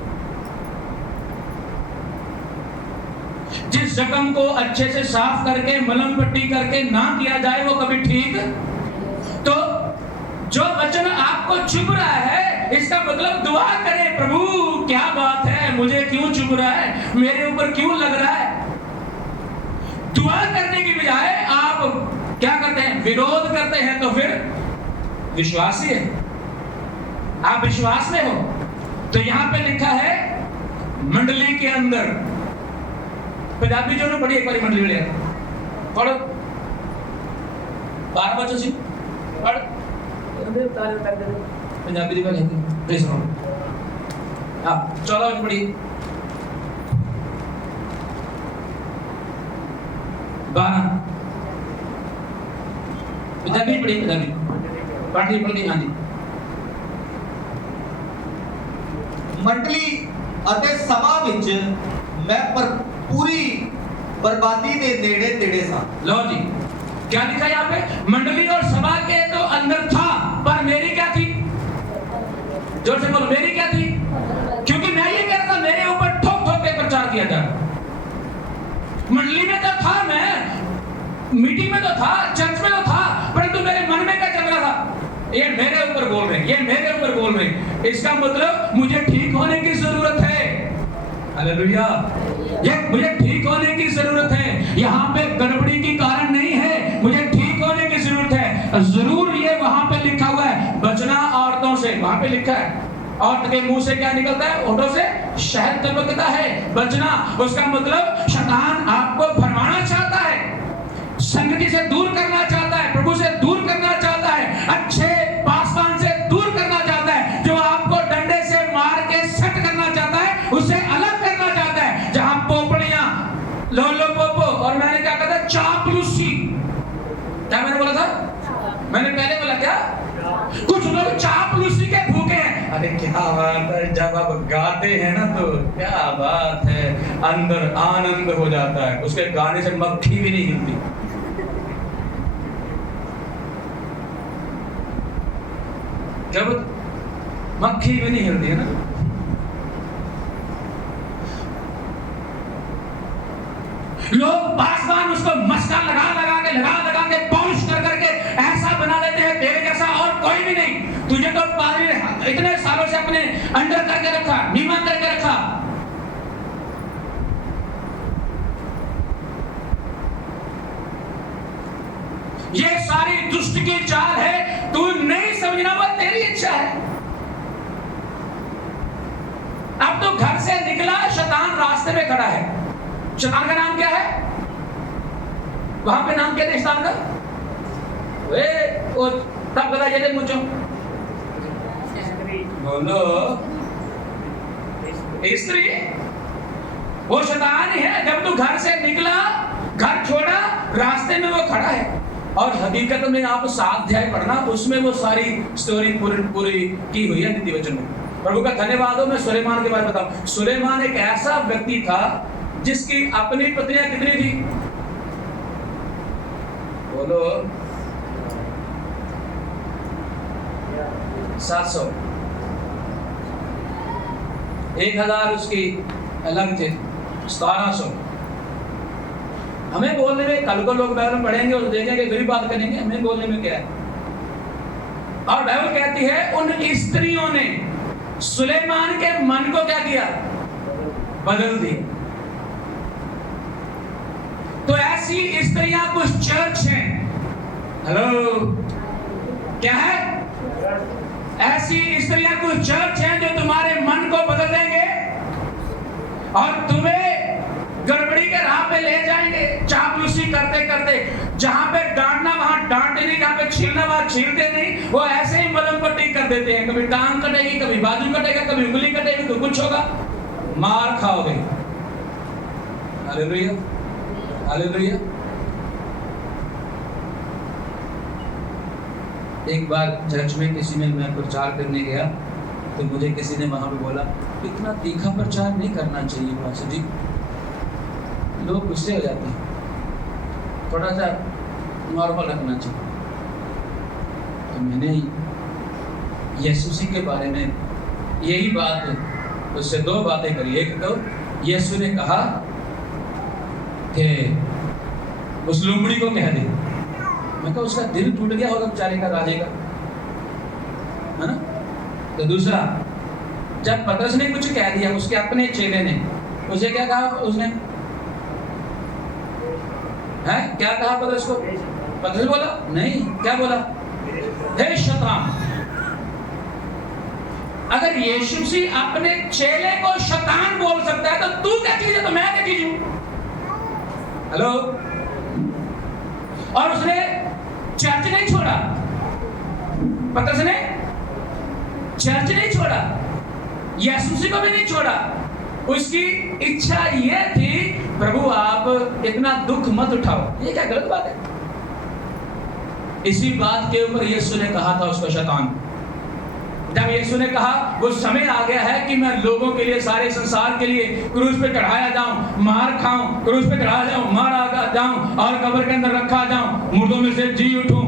जिस जख्म को अच्छे से साफ करके मलम पट्टी करके ना किया जाए वो कभी ठीक। तो जो वचन आपको चुभ रहा है, इसका मतलब दुआ करें, प्रभु क्या बात है, मुझे क्यों चुभ रहा है, मेरे ऊपर क्यों लग रहा है। दुआ करने की बजाय आप क्या करते हैं, विरोध करते हैं। तो फिर विश्वासी है, आप विश्वास में हो। तो यहां पे लिखा है मंडली के अंदर, पंजाबी जो ने बड़ी एक बारी मंडली में पढ़ो, 12 बच्चों से पढ़, पंजाबी दी बात है, 14 बच्चे पढ़ी। 12 पंजाबी पढ़ी पढ़ती हाँ जी। ਮੰਡਲੀ ਅਤੇ ਸਭਾ ਵਿੱਚ ਮੈਂ ਪੂਰੀ बर्बादी ਦੇ ਨੇੜੇ ਤੇੜੇ ਸਾਂ। लो जी क्या लिखा है यहाँ पे, मंडली और सभा के तो अंदर था, पर मेरी क्या थी, जोर से बोलो, मेरी क्या थी, क्योंकि मैं ये कह रहा था मेरे ऊपर ठोक ठोक के प्रचार किया जा रहा। मंडली में तो था, मैं मीटिंग में तो था, चर्च में तो था, परंतु मेरे मन में क्या चल रहा था, ये मेरे ऊपर बोल रहे हैं, ये मेरे ऊपर बोल रहे हैं। इसका मतलब मुझे ठीक होने की जरूरत है। हालेलुया, ये मुझे ठीक होने की जरूरत है। यहाँ पे गड़बड़ी की कारण नहीं है, मुझे ठीक होने की जरूरत है। जरूर ये वहां पे लिखा हुआ है, बचना औरतों से, वहां पे लिखा है औरत के मुंह से क्या निकलता है, होठों से शहद टपकता है। बचना, उसका मतलब शैतान आपको भरमाना चाहता है, संगति से दूर करना चाहता है, प्रभु से दूर करना चाहता है, अच्छे पासवान से दूर करना चाहता है, जो आपको डंडे से मार के सट करना चाहता है, उसे अलग करना चाहता है। जहां पोपड़ियां लोलो पोपो और मैंने क्या कहा था, चापलूसी, क्या मैंने बोला था, मैंने पहले बोला क्या, कुछ लोग चापलूसी के भूखे हैं। अरे क्या बात है, जब आप गाते हैं ना तो क्या बात है, अंदर आनंद हो जाता है, उसके गाने से मक्खी भी नहीं हिलती। क्या बात, मक्खी भी नहीं हिलती है ना। लोग पासवान उसको मस्का लगा लगा के पॉलिश कर करके ऐसा बना लेते हैं, तेरे जैसा और कोई भी नहीं, तुझे तो पादरी ने इतने सालों से अपने अंडर करके रखा, नीमन करके रखा। ये सारी दुष्ट की चाल है, तू नहीं समझना, वो तेरी इच्छा है। अब तो घर से निकला, शैतान रास्ते में खड़ा है। शैतान का नाम क्या है, वहां पे नाम क्या है शैतान का, वे वो तब बताइए थे मुझे, बोलो, स्त्री, वो शैतान ही है। जब तू घर से निकला, घर छोड़ा, रास्ते में वो खड़ा है। और हकीकत में आप 7 अध्याय पढ़ना, उसमें वो सारी स्टोरी पूरी की हुई है नीति वचन में। प्रभु का धन्यवाद हो। मैं सुलेमान के बारे में बताऊं, सुलेमान एक ऐसा व्यक्ति था जिसकी अपनी पत्नियां कितनी थी, बोलो, 700, 1000 उसकी अलग थे, 1700। हमें बोलने में, कल को लोग बाइबल पढ़ेंगे और देखेंगे, फिर बात करेंगे हमें बोलने में क्या है। और बाइबल कहती है उन स्त्रियों ने सुलेमान के मन को क्या किया, बदल दिया। तो ऐसी स्त्रियां कुछ चर्च हैं, हेलो, क्या है, ऐसी स्त्रियां कुछ चर्च हैं जो तुम्हारे मन को बदल देंगे और तुम्हें गड़बड़ी के राह पे ले जाएंगे, चापलूसी करते करते। जहां पे डांटना वहां डांटे नहीं, जहां पे छीलना वहां छीलते नहीं, वो ऐसे ही मलम पट्टी कर देते हैं। कभी टांग कटेगी, कभी बाजू कटेगा, कभी उंगली कटेगी, तो कुछ होगा, मार खाओगे। Hallelujah, hallelujah. एक बार चर्च में किसी में मैं प्रचार करने गया, तो मुझे किसी ने वहां पे बोला, इतना तीखा प्रचार नहीं करना चाहिए पास्टर जी, लोग गुस्से हो जाते हैं, थोड़ा सा नॉर्मल रखना चाहिए। तो मैंने यीशु के बारे में यही बात, उससे 2 बातें करी। एक तो यीशु ने कहा कि उस लुम्बड़ी को कह दे, मैं कहा उसका दिल टूट गया होगा बेचारे का, राजे का, है ना। तो दूसरा, जब पतरस ने कुछ कह दिया, उसके अपने चेले ने उसे क्या कहा, उसने है क्या कहा पतरस को, पतरस बोला नहीं, क्या बोला, हे शैतान। अगर यीशु मसीह अपने चेले को शैतान बोल सकता है, तो तू क्या चीज है, तो मैं क्या चीज हूं, हेलो। और उसने चर्च नहीं छोड़ा, पतरस ने चर्च नहीं छोड़ा, यीशु मसीह को भी नहीं छोड़ा। उसकी इच्छा यह थी प्रभु आप इतना दुख मत उठाओ, ये क्या गलत बात है? इसी बात के ऊपर यीशु ने कहा था उसको शैतान, जब यीशु ने कहा वो समय आ गया है कि मैं लोगों के लिए, सारे संसार के लिए क्रूस पे चढ़ाया जाऊं, मार खाऊं, क्रूस पे चढ़ाया जाऊं, मारा जाऊं और कब्र के अंदर रखा जाऊं, मुर्दों में से जी उठूं,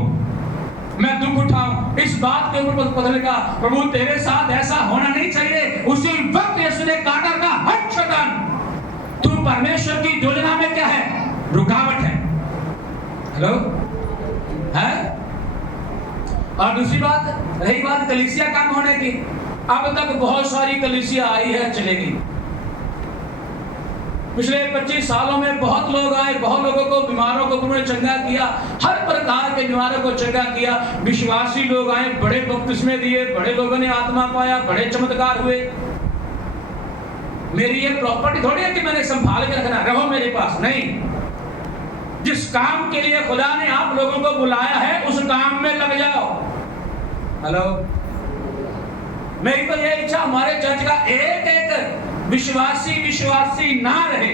मैं दुख उठाऊं। इस बात के ऊपर पता लगा प्रभु तेरे साथ ऐसा होना नहीं चाहिए। उसी वक्त यीशु ने काटा था, हट शैतान, तू परमेश्वर की योजना में क्या है? रुकावट है। हेलो है? और दूसरी बात, रही बात कलीसिया काम होने की, अब तक बहुत सारी कलीसिया आई है, चलेगी। पिछले 25 सालों में बहुत लोग आए, बहुत लोगों को, बीमारों को उन्होंने चंगा किया, हर प्रकार के बीमारों को चंगा किया। विश्वासी लोग आए, बड़े बपतिस्मे दिए, बड़े लोगों ने आत्मा पाया, बड़े चमत्कार हुए। मेरी ये प्रॉपर्टी थोड़ी है कि मैंने संभाल के रखना, रहो मेरे पास, नहीं। जिस काम के लिए खुदा ने आप लोगों को बुलाया है उस काम में लग जाओ। हेलो, मेरी तो ये इच्छा हमारे चर्च का एक एक विश्वासी ना रहे,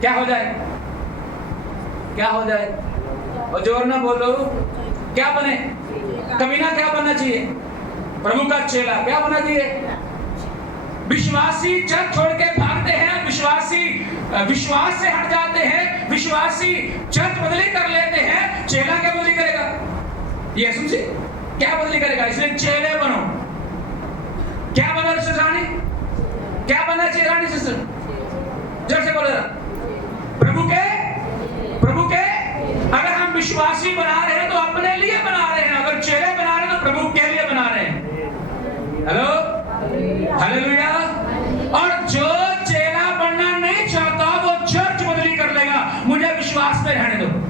क्या हो जाए? क्या हो जाए? और जोर ना बोलो, क्या बने? कमीना क्या बनना चाहिए? प्रभु का चेला क्या बनना चाहिए? विश्वासी चर्च छोड़ के भागते हैं, विश्वासी विश्वास से हट जाते हैं, विश्वासी चर्च बदली कर लेते हैं, चेला क्या बदली करेगा? यीशु से क्या बदली करेगा? इसलिए चेले बनो। क्या बनो सिस्टर रानी? क्या बनना चाहिए रानी सिस्टर? जोर से बोलो। प्रभु के अगर हम विश्वासी बना रहे हैं तो अपने लिए बना रहे हैं, अगर चेले बना रहे हैं तो प्रभु के लिए बना रहे हैं। Hello, hallelujah. और जो चेला बनना नहीं चाहता वो चर्च बदली कर लेगा, मुझे विश्वास में रहने दो।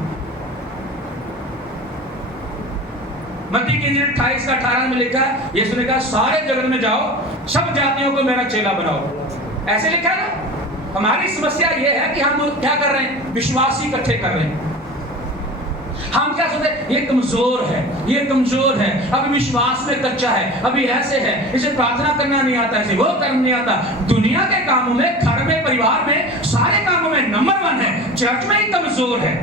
मत्ती की इंजील 28 का 18 में लिखा है, यीशु ने कहा सारे जगत में जाओ, सब जातियों को मेरा चेला बनाओ। ऐसे लिखा है ना। हमारी समस्या ये है कि हम क्या कर रहे हैं? विश्वासी इकट्ठे कर रहे हैं। हम क्या सोचते हैं? ये कमजोर है, ये कमजोर है, अभी विश्वास में कच्चा है, अभी ऐसे है, इसे प्रार्थना करना नहीं आता, इसे वो करना नहीं आता। दुनिया के कामों में, घर में, परिवार में, सारे कामों में नंबर 1 है, चर्च में ही कमजोर है।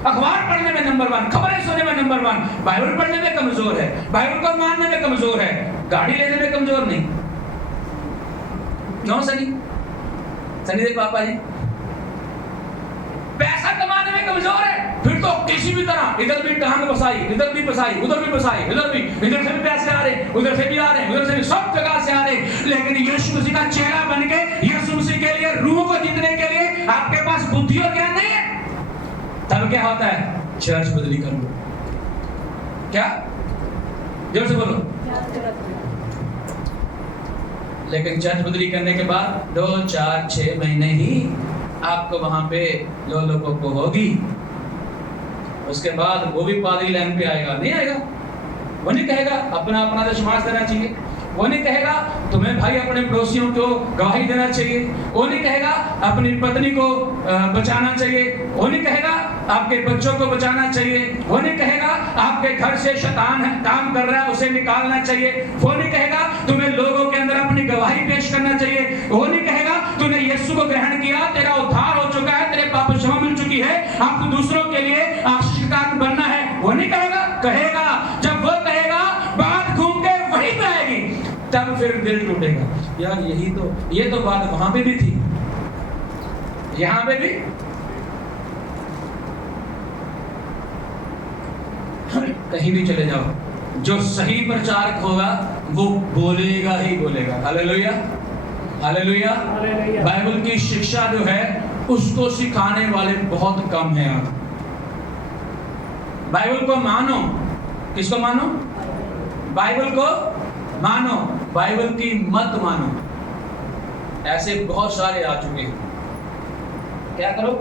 अखबार पढ़ने में नंबर 1, खबरें सुनने में नंबर 1, बाइबल पढ़ने में कमजोर है, बाइबल को मानने में कमजोर है, गाड़ी लेने में कमजोर नहीं। क्यों सनी देव पापा जी? पैसा कमाने में कमजोर है, फिर तो किसी भी तरह इधर भी टांग बसाई, इधर भी बसाई, उधर भी बसाई, इधर से भी पैसे आ रहे, उधर से भी आ रहे, उधर से भी, सब जगह से आ रहे। लेकिन यीशु मसीह का चेला बन के, यीशु मसीह के लिए, रूह को जीतने के लिए आपके पास बुद्धि और ज्ञान नहीं है, तब क्या होता है? चर्च बदली कर लो। क्या? जोर से बोलो। लेकिन चर्च बदली करने के बाद 2, 4, 6 महीने ही आपको वहां पे लोगों को होगी। उसके बाद वो भी पादरी लाइन पे आएगा, नहीं आएगा? वो नहीं कहेगा अपना अपना दशमांश देना चाहिए, वो नहीं कहेगा तुम्हें भाई अपने पड़ोसियों को गवाही देना चाहिए, वो नहीं कहेगा अपनी पत्नी को बचाना चाहिए, वो नहीं कहेगा आपके बच्चों को बचाना चाहिए, वो नहीं कहेगा आपके घर से शैतान काम कर रहा है उसे निकालना चाहिए, वो नहीं कहेगा तुम्हें लोगों के अंदर अपनी गवाही पेश करना चाहिए, वो नहीं कहेगा तूने यीशु को ग्रहण किया, तेरा उद्धार हो चुका है, तेरे पाप क्षमा मिल चुकी है, अब तू दूसरों के लिए आशीष का बनना है, वो नहीं कहेगा। कहेगा, जब वो कहेगा बात घूम के वहीं पे आएगी, तब फिर दिल टूटेगा। यार ये तो बात वहां पे भी थी, यहां पे भी। कहीं भी चले जाओ, जो सही प्रचारक होगा वो बोलेगा ही बोलेगा। Hallelujah, hallelujah. बाइबल की शिक्षा जो है उसको सिखाने वाले बहुत कम हैं। आप बाइबल को मानो। किसको मानो? बाइबल को मानो, बाइबल की मत मानो। ऐसे बहुत सारे आ चुके हैं। क्या करो?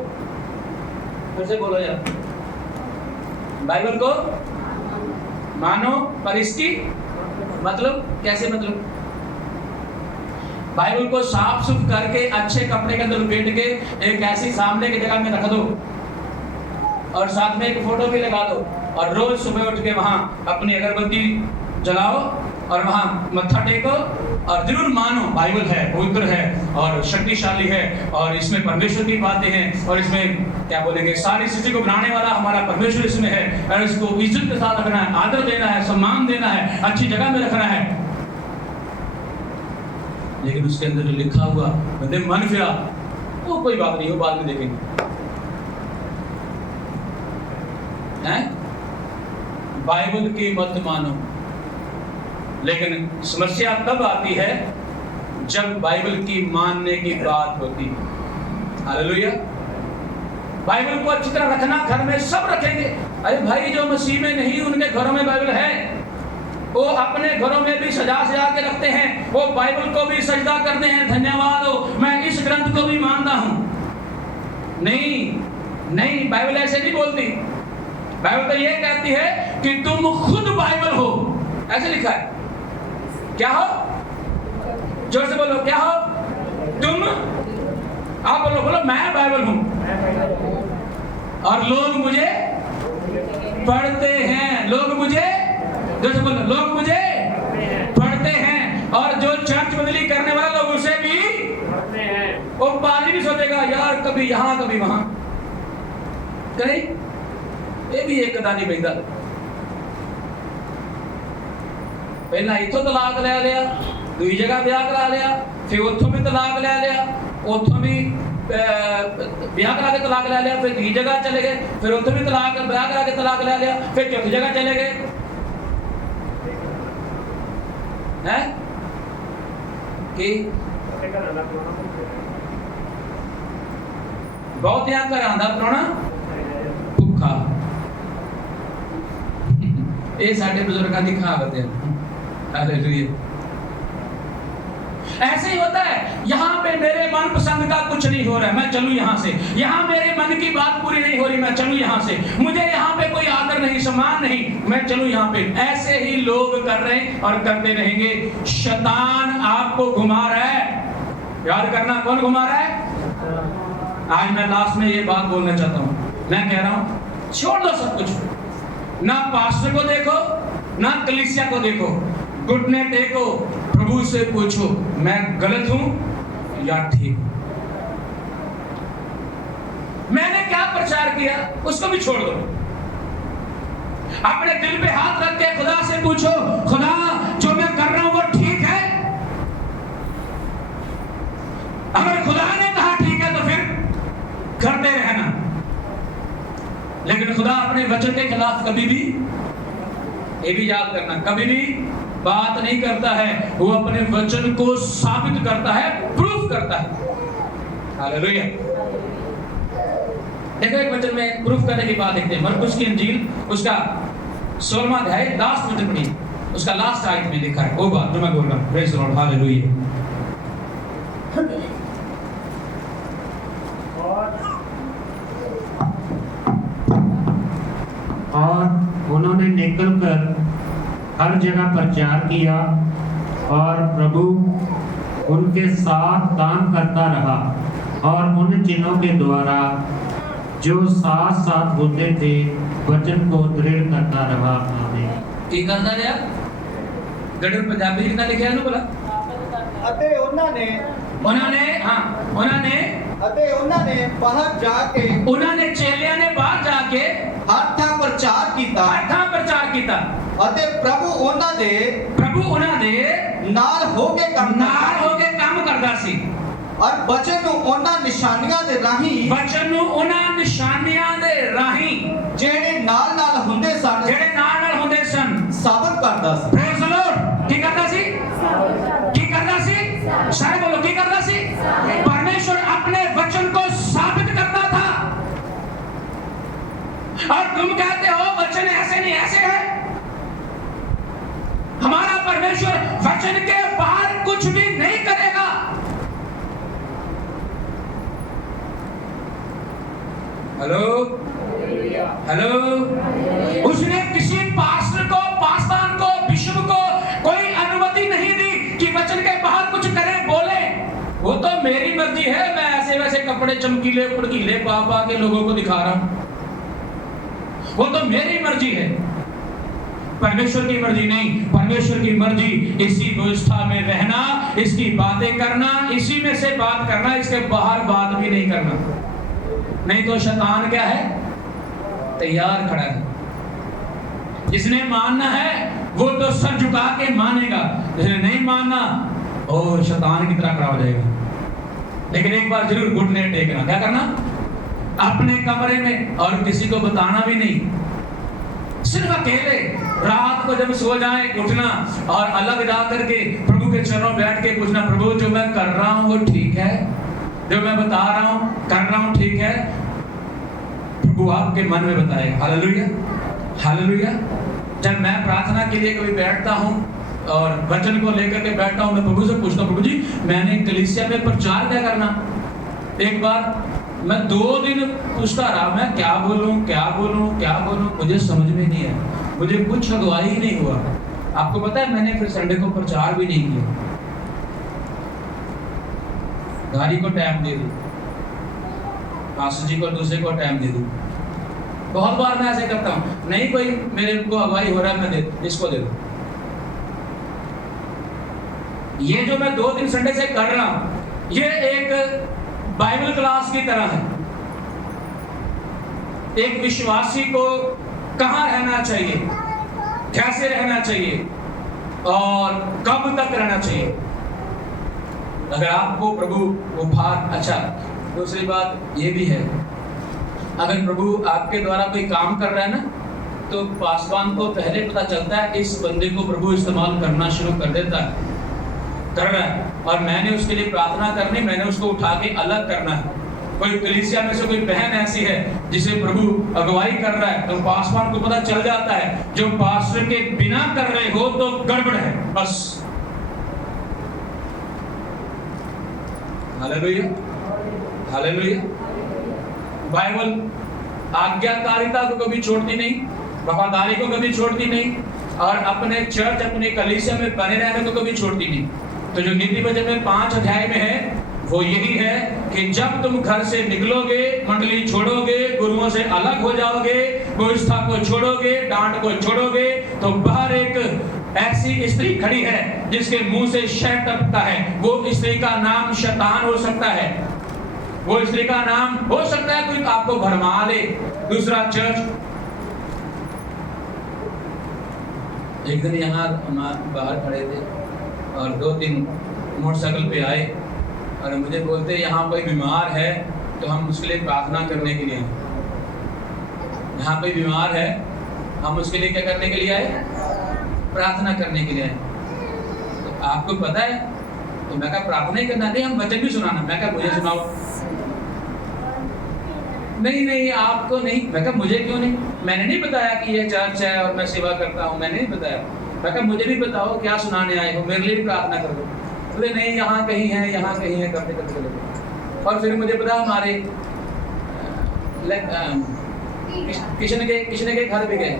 फिर से बोलो यार। बाइबल को मानो पर इसकी मतलब कैसे? मतलब बाइबल को साफ सुफ करके अच्छे कपड़े के अंदर लपेट के एक ऐसी सामने की जगह में रख दो और साथ में एक फोटो भी लगा दो और रोज सुबह उठ के वहां अपनी अगरबत्ती जलाओ और वहां मत्था टेको और जरूर मानो बाइबल है, पवित्र है और शक्तिशाली है और इसमें परमेश्वर की बातें हैं और इसमें क्या बोलेंगे सारी सृष्टि को बनाने वाला हमारा परमेश्वर इसमें है और इसको इज्जत के साथ रखना है, आदर देना है, सम्मान देना है, अच्छी जगह में रखना है। लेकिन उसके अंदर जो लिखा हुआ बंदे मन फिरा, वो कोई बात नहीं, वो बाद में देखेंगे। हैं? बाइबल की मत मानो। लेकिन समस्या तब आती है जब बाइबल की मानने की बात होती है। हालेलुया। बाइबल को अच्छी तरह रखना, घर में सब रखेंगे। अरे भाई जो मसीह में नहीं उनके घरों में बाइबल है, वो अपने घरों में भी सजा के रखते हैं, वो बाइबल को भी सजदा करते हैं। धन्यवाद हो, मैं इस ग्रंथ को भी मानता हूं। नहीं, बाइबल ऐसे नहीं बोलती। बाइबल तो ये कहती है कि तुम खुद बाइबल हो, ऐसे लिखा है। क्या हो? जोर से बोलो, क्या हो तुम? आप बोलो मैं बाइबल हूं और लोग मुझे पढ़ते हैं। लोग मुझे, जोर से बोलो, लोग मुझे पढ़ते हैं। और जो चर्च बदली करने वाले लोग उसे भी पढ़ते हैं। वो पादरी भी सोचेगा यार कभी यहां कभी वहां, कहीं ये भी एक कदा नहीं बहता। पहला इथों तलाक ले लिया, दूसरी जगह ब्याह करा लिया, फिर उथों भी तलाक ले लिया, उथों भी ब्याह करा के तलाक ले लिया, फिर तीसरी जगह चले गए, फिर उथों भी तलाक ब्याह करा के तलाक ले लिया, फिर चौथी जगह चले गए। हैं कि बहुत यहाँ कर आंदा प्राणा भुखा, ये साडे बुजुर्गों की कहावत है। हालेलुया। ऐसे ही होता है, यहाँ पे मेरे मन पसंद का कुछ नहीं हो रहा है, मैं चलूं यहाँ से। यहाँ मेरे मन की बात पूरी नहीं हो रही, मैं चलूं यहाँ से। मुझे यहाँ पे कोई आदर नहीं, सम्मान नहीं, मैं चलूं यहाँ पे। ऐसे ही लोग कर रहे हैं और करते रहेंगे। शैतान आपको घुमा रहा है। याद करना, कौन घुमा रहा है? आज मैं लास्ट में ये बात बोलना चाहता हूँ। मैं कह रहा हूँ छोड़ दो सब कुछ, ना पास्टर को देखो, ना कलीसिया को देखो, घुटने टेको, प्रभु से पूछो मैं गलत हूं या ठीक हूं। मैंने क्या प्रचार किया उसको भी छोड़ दो। अपने दिल पे हाथ रख के खुदा से पूछो, खुदा जो मैं कर रहा हूं वो ठीक है? अगर खुदा ने कहा ठीक है तो फिर करते रहना। लेकिन खुदा अपने वचन के खिलाफ कभी भी, ये भी याद करना, कभी भी बात नहीं करता है। वो अपने वचन को साबित करता है, प्रूफ करता है। हालेलुया। देखो एक वचन में प्रूफ करने की बात देखते हैं। मरकुस की इंजील उसका 16वां अध्याय लास्ट वचन पढ़िए, उसका लास्ट आयत में लिखा है वो बात जो मैं बोल रहा हूं। Praise the Lord. हालेलुया। और उन्होंने निकलकर हर जगह प्रचार किया और प्रभु उनके साथ काम करता रहा और उन चिन्हों के द्वारा जो साथ साथ होते थे वचन को दृढ़ करता रहा। आमीन। की करना रहा गढ़ पंजाबी लिखना लिखा है बोला ਅਤੇ ਉਹਨਾਂ ਨੇ ਬਾਹਰ ਜਾ ਕੇ उन्होंने चेलियां ने बाहर जाके ਹਰ ਥਾਂ ਪ੍ਰਚਾਰ ਕੀਤਾ प्रचार किया ਅਤੇ ਪ੍ਰਭੂ ਉਹਨਾਂ ਦੇ ਨਾਲ ਹੋ ਕੇ काम करता सी और बचन ਨੂੰ ਉਹਨਾਂ ਨਿਸ਼ਾਨੀਆਂ ਦੇ ਰਾਹੀਂ वचन ਨੂੰ ਉਹਨਾਂ ਨਿਸ਼ਾਨੀਆਂ ਦੇ ਰਾਹੀਂ ਜਿਹੜੇ ਨਾਲ ਹੁੰਦੇ ਸਨ ਸਾਬਤ ਕਰਦਾ ਸੀ। Praise the Lord. ਕੀ ਕਰਦਾ ਸੀ? सारे बोलो की करता सी? परमेश्वर अपने वचन को साबित करता था। और तुम कहते हो वचन ऐसे नहीं ऐसे है। हमारा परमेश्वर वचन के बाहर कुछ भी नहीं करेगा। हेलो। उसने किसी पास्टर को, पासवान को, बिशप को कोई अनुमति नहीं दी कि वचन के बाहर कुछ करे, बोले। वो तो मेरी मर्जी है, मैं ऐसे वैसे कपड़े चमकीले फड़कीले पा के लोगों को दिखा रहा हूं, वो तो मेरी मर्जी है। परमेश्वर की मर्जी नहीं। परमेश्वर की मर्जी इसी व्यवस्था में रहना, इसकी बातें करना, इसी में से बात करना, इसके बाहर बात भी नहीं करना। नहीं तो शैतान क्या है? तैयार खड़ा है। जिसने मानना है वो तो सर झुका के मानेगा, जिसने नहीं मानना ओ शैतान की तरह खड़ा हो जाएगा। लेकिन एक बार जरूर घुटने टेकना। क्या करना? अपने कमरे में, और किसी को बताना भी नहीं, सिर्फ अकेले रात को जब सो जाए उठना और अलग जा करके प्रभु के चरणों बैठ के पूछना, प्रभु जो मैं कर रहा हूं वो ठीक है? जो मैं बता रहा हूं कर रहा हूं ठीक है? प्रभु आपके मन में बताएगा। Hallelujah, hallelujah. जब मैं प्रार्थना के लिए कभी बैठता हूं और वचन को लेकर के बैठता हूं, मैं प्रभु से पूछता हूं, प्रभु जी मैंने कलीसिया में प्रचार क्या करना? एक बार मैं 2 दिन पूछता रहा, मैं क्या बोलूं क्या बोलूं क्या बोलूं, मुझे समझ में नहीं आया, मुझे कुछ अगुवाई ही नहीं हुआ। आपको पता है मैंने फिर संडे को प्रचार भी नहीं किया, गाड़ी को टाइम दे दी, पास्टर जी को दूसरे को टाइम दे दी। बहुत बार मैं ऐसे करता हूं, नहीं कोई मेरे को अगुवाई हो रहा है, मैं इसको दे दूं। ये जो मैं 2 दिन संडे से कर रहा हूं, ये एक बाइबल क्लास की तरह है। एक विश्वासी को कहां रहना चाहिए, कैसे रहना चाहिए और कब तक रहना चाहिए। अगर आपको प्रभु उपहार, अच्छा दूसरी बात ये भी है, अगर प्रभु आपके द्वारा कोई काम कर रहा है ना, तो पासवान को पहले पता चलता है इस बंदे को प्रभु इस्तेमाल करना शुरू कर देता है, कर रहा है, और मैंने उसके लिए प्रार्थना करनी, मैंने उसको उठा के अलग करना है। कोई कलीसिया में से कोई बहन ऐसी है जिसे प्रभु अगुवाई कर रहा है, तो पासवान को पता चल जाता है जो पास्टर के बिना कर रहे हो तो गड़बड़ है, बस। Hallelujah, hallelujah. बाइबल आज्ञाकारिता को कभी छोड़ती नहीं, वफादारी को कभी छोड़ती नहीं, और अपने चर्च, अपने कलीसिया में बने रहने को कभी छोड़ती नहीं। तो जो नीति वचन में 5 अध्याय में है वो यही है कि जब तुम घर से निकलोगे, मंडली छोड़ोगे, गुरुओं से अलग हो जाओगे, व्यवस्था को छोड़ोगे, डांट को छोड़ोगे, तो बाहर एक ऐसी स्त्री खड़ी है जिसके मुंह से शहद टपकता है। वो स्त्री का नाम शैतान हो सकता है, वो स्त्री का नाम हो सकता है कोई आपको भरमा ले। दूसरा चर्च, एक दिन यहाँ बाहर खड़े थे और 2-3 मोटरसाइकिल पे आए और मुझे बोलते यहाँ कोई बीमार है तो हम उसके लिए प्रार्थना करने के लिए आए। यहाँ कोई बीमार है, हम उसके लिए क्या करने के लिए आए? प्रार्थना करने के लिए आए। तो आपको पता है? तो मैं कहा प्रार्थना ही करना, नहीं हम वचन भी सुनाना। मैं कहा मुझे सुनाओ। नहीं आपको नहीं। मैं कहा मुझे क्यों नहीं? मैंने नहीं बताया कि ये चर्च है और मैं सेवा करता हूँ, मैंने नहीं बताया। मैं कहा मुझे भी बताओ क्या सुनाने आए हो, मेरे लिए भी प्रार्थना कर दो। बोले नहीं यहाँ कहीं है, यहाँ कहीं है, करते करते चले। और फिर मुझे पता हमारे किशन के घर पे गए,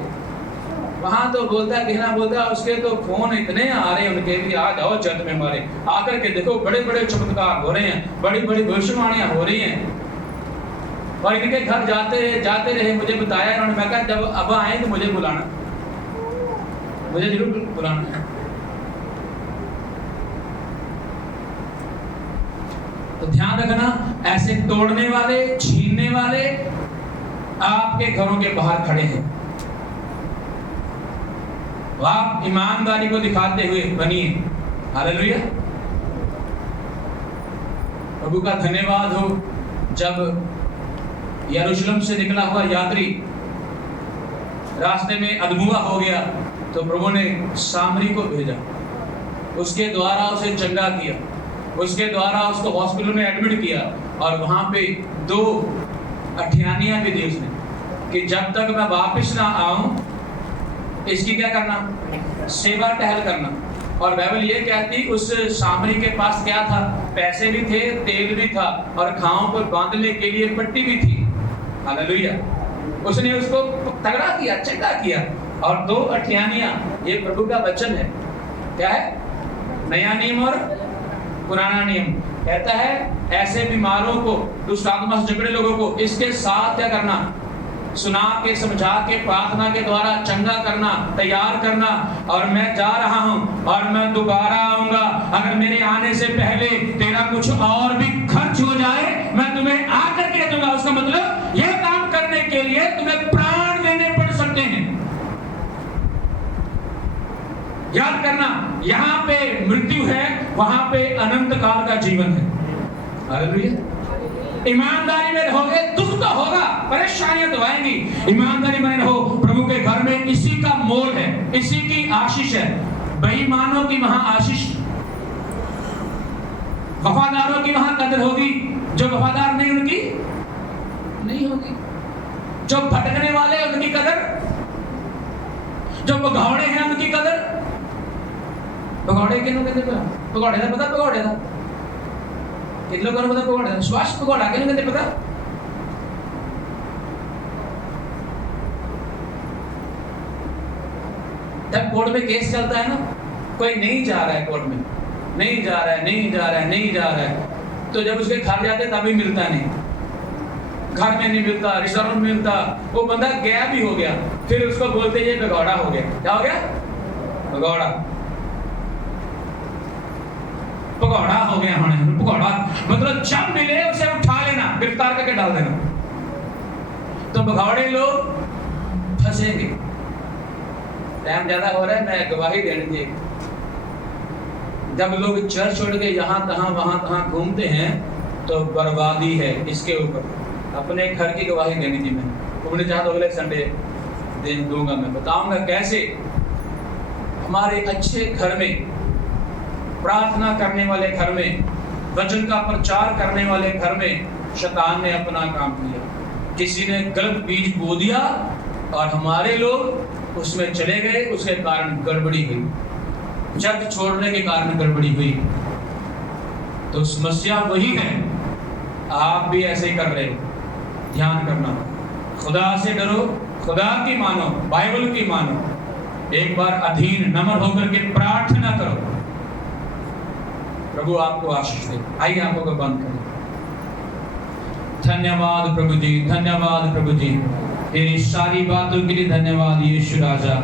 वहाँ तो बोलता है उसके तो फोन इतने आ रहे हैं उनके भी, आ जाओ चर्च में हमारे, आकर के देखो बड़े बड़े चमत्कार हो रहे हैं, बड़ी बड़ी भविष्यवाणियां हो रही हैं। और इनके घर जाते रहे मुझे बताया इन्होंने। मैं कहा जब अब आए तो मुझे बुलाना, मुझे जरूर बुलाना। तो ध्यान रखना, ऐसे तोड़ने वाले, छीनने वाले आपके घरों के बाहर खड़े हैं। आप ईमानदारी को दिखाते हुए बनिए। हालेलुया, प्रभु का धन्यवाद हो। जब यरूशलेम से निकला हुआ यात्री रास्ते में अधमुआ हो गया तो प्रभु ने सामरी को भेजा, उसके द्वारा उसे चंगा किया, उसके द्वारा उसको हॉस्पिटल में एडमिट किया, और वहां पे 2 अठियानियां भी दी उसने कि जब तक मैं वापस ना आऊं इसकी क्या करना? सेवा टहल करना। और बाइबल ये कहती उस सामरी के पास क्या था? पैसे भी थे, तेल भी था, और खाओं पर बांधने के लिए पट्टी भी थी। हालेलुया, उसने उसको तगड़ा किया, चंगा किया। और 2 अठियानियां, ये प्रभु का वचन है। क्या है? नया नियम और पुराना नियम। कहता है ऐसे बीमारों को, दुष्ट आत्मा से जकड़े लोगों को इसके साथ क्या करना? सुना के समझा के प्रार्थना के द्वारा चंगा करना, तैयार करना, और मैं जा रहा हूं और मैं दोबारा आऊंगा, अगर मेरे आने से पहले तेरा कुछ और भी खर्च हो जाए मैं तुम्हें आकर कह दूंगा। उसका मतलब यह काम करने के लिए तुम्हें प्राण देने पड़ सकते हैं। याद करना, यहां पे मृत्यु है, वहां पे अनंत काल का जीवन है। हालेलुया। ईमानदारी में रहोगे, दुख तो होगा, परेशानियां तो आएंगी, ईमानदारी में रहो। प्रभु के घर में इसी का मोल है, इसी की आशीष है। बेईमानों की वहां आशीष, वफादारों की वहां कदर होगी, जो वफादार नहीं उनकी नहीं होगी। जो भटकने वाले उनकी कदर, जो भगौड़े हैं उनकी कदर। भगौड़े किन्हों कहते हैं? भगौड़े का पता? भगौड़े का किन लोगों को पता? भगौड़े का श्वास भगौड़ा किन्हों कहते पता? जब कोर्ट में केस चलता है ना, कोई नहीं जा रहा है कोर्ट में, नहीं जा रहा है, नहीं जा रहा है, नहीं जा रहा है, तो जब उसके घर जाते तभी मिलता नहीं, घर में नहीं मिलता, रिश्तेदारों में मिलता, वो बंदा गया भी हो गया, फिर उसको बोलते ये भगौड़ा हो गया। क्या हो गया? भगौड़ा, भगौड़ा हो गया। हमें भगौड़ा मतलब जब मिले उसे उठा लेना, गिरफ्तार करके डाल देना। तो भगौड़े लोग फंसेंगे। टाइम ज्यादा हो रहा है, मैं गवाही देनी थी। जब लोग चर्च छोड़ के यहाँ तहाँ वहां तहाँ घूमते हैं तो बर्बादी है इसके ऊपर। अपने घर की गवाही देनी थी मैं, तुमने चाहा तो अगले संडे दे दूंगा, मैं बताऊंगा कैसे हमारे अच्छे घर में, प्रार्थना करने वाले घर में, वचन का प्रचार करने वाले घर में शैतान ने अपना काम किया। किसी ने गलत बीज बो दिया और हमारे लोग उसमें चले गए, उसके कारण गड़बड़ी हुई, जग छोड़ने के कारण गड़बड़ी हुई। तो समस्या वही है, आप भी ऐसे कर रहे हो। ध्यान करना, खुदा से डरो, खुदा की मानो, बाइबल की मानो, एक बार अधीन नम्र होकर के प्रार्थना करो, प्रभु आपको आशीष दे। आइए आंखों को बंद करें। धन्यवाद प्रभु जी, धन्यवाद प्रभु जी, तेरी सारी बातों के लिए धन्यवाद यीशु राजा।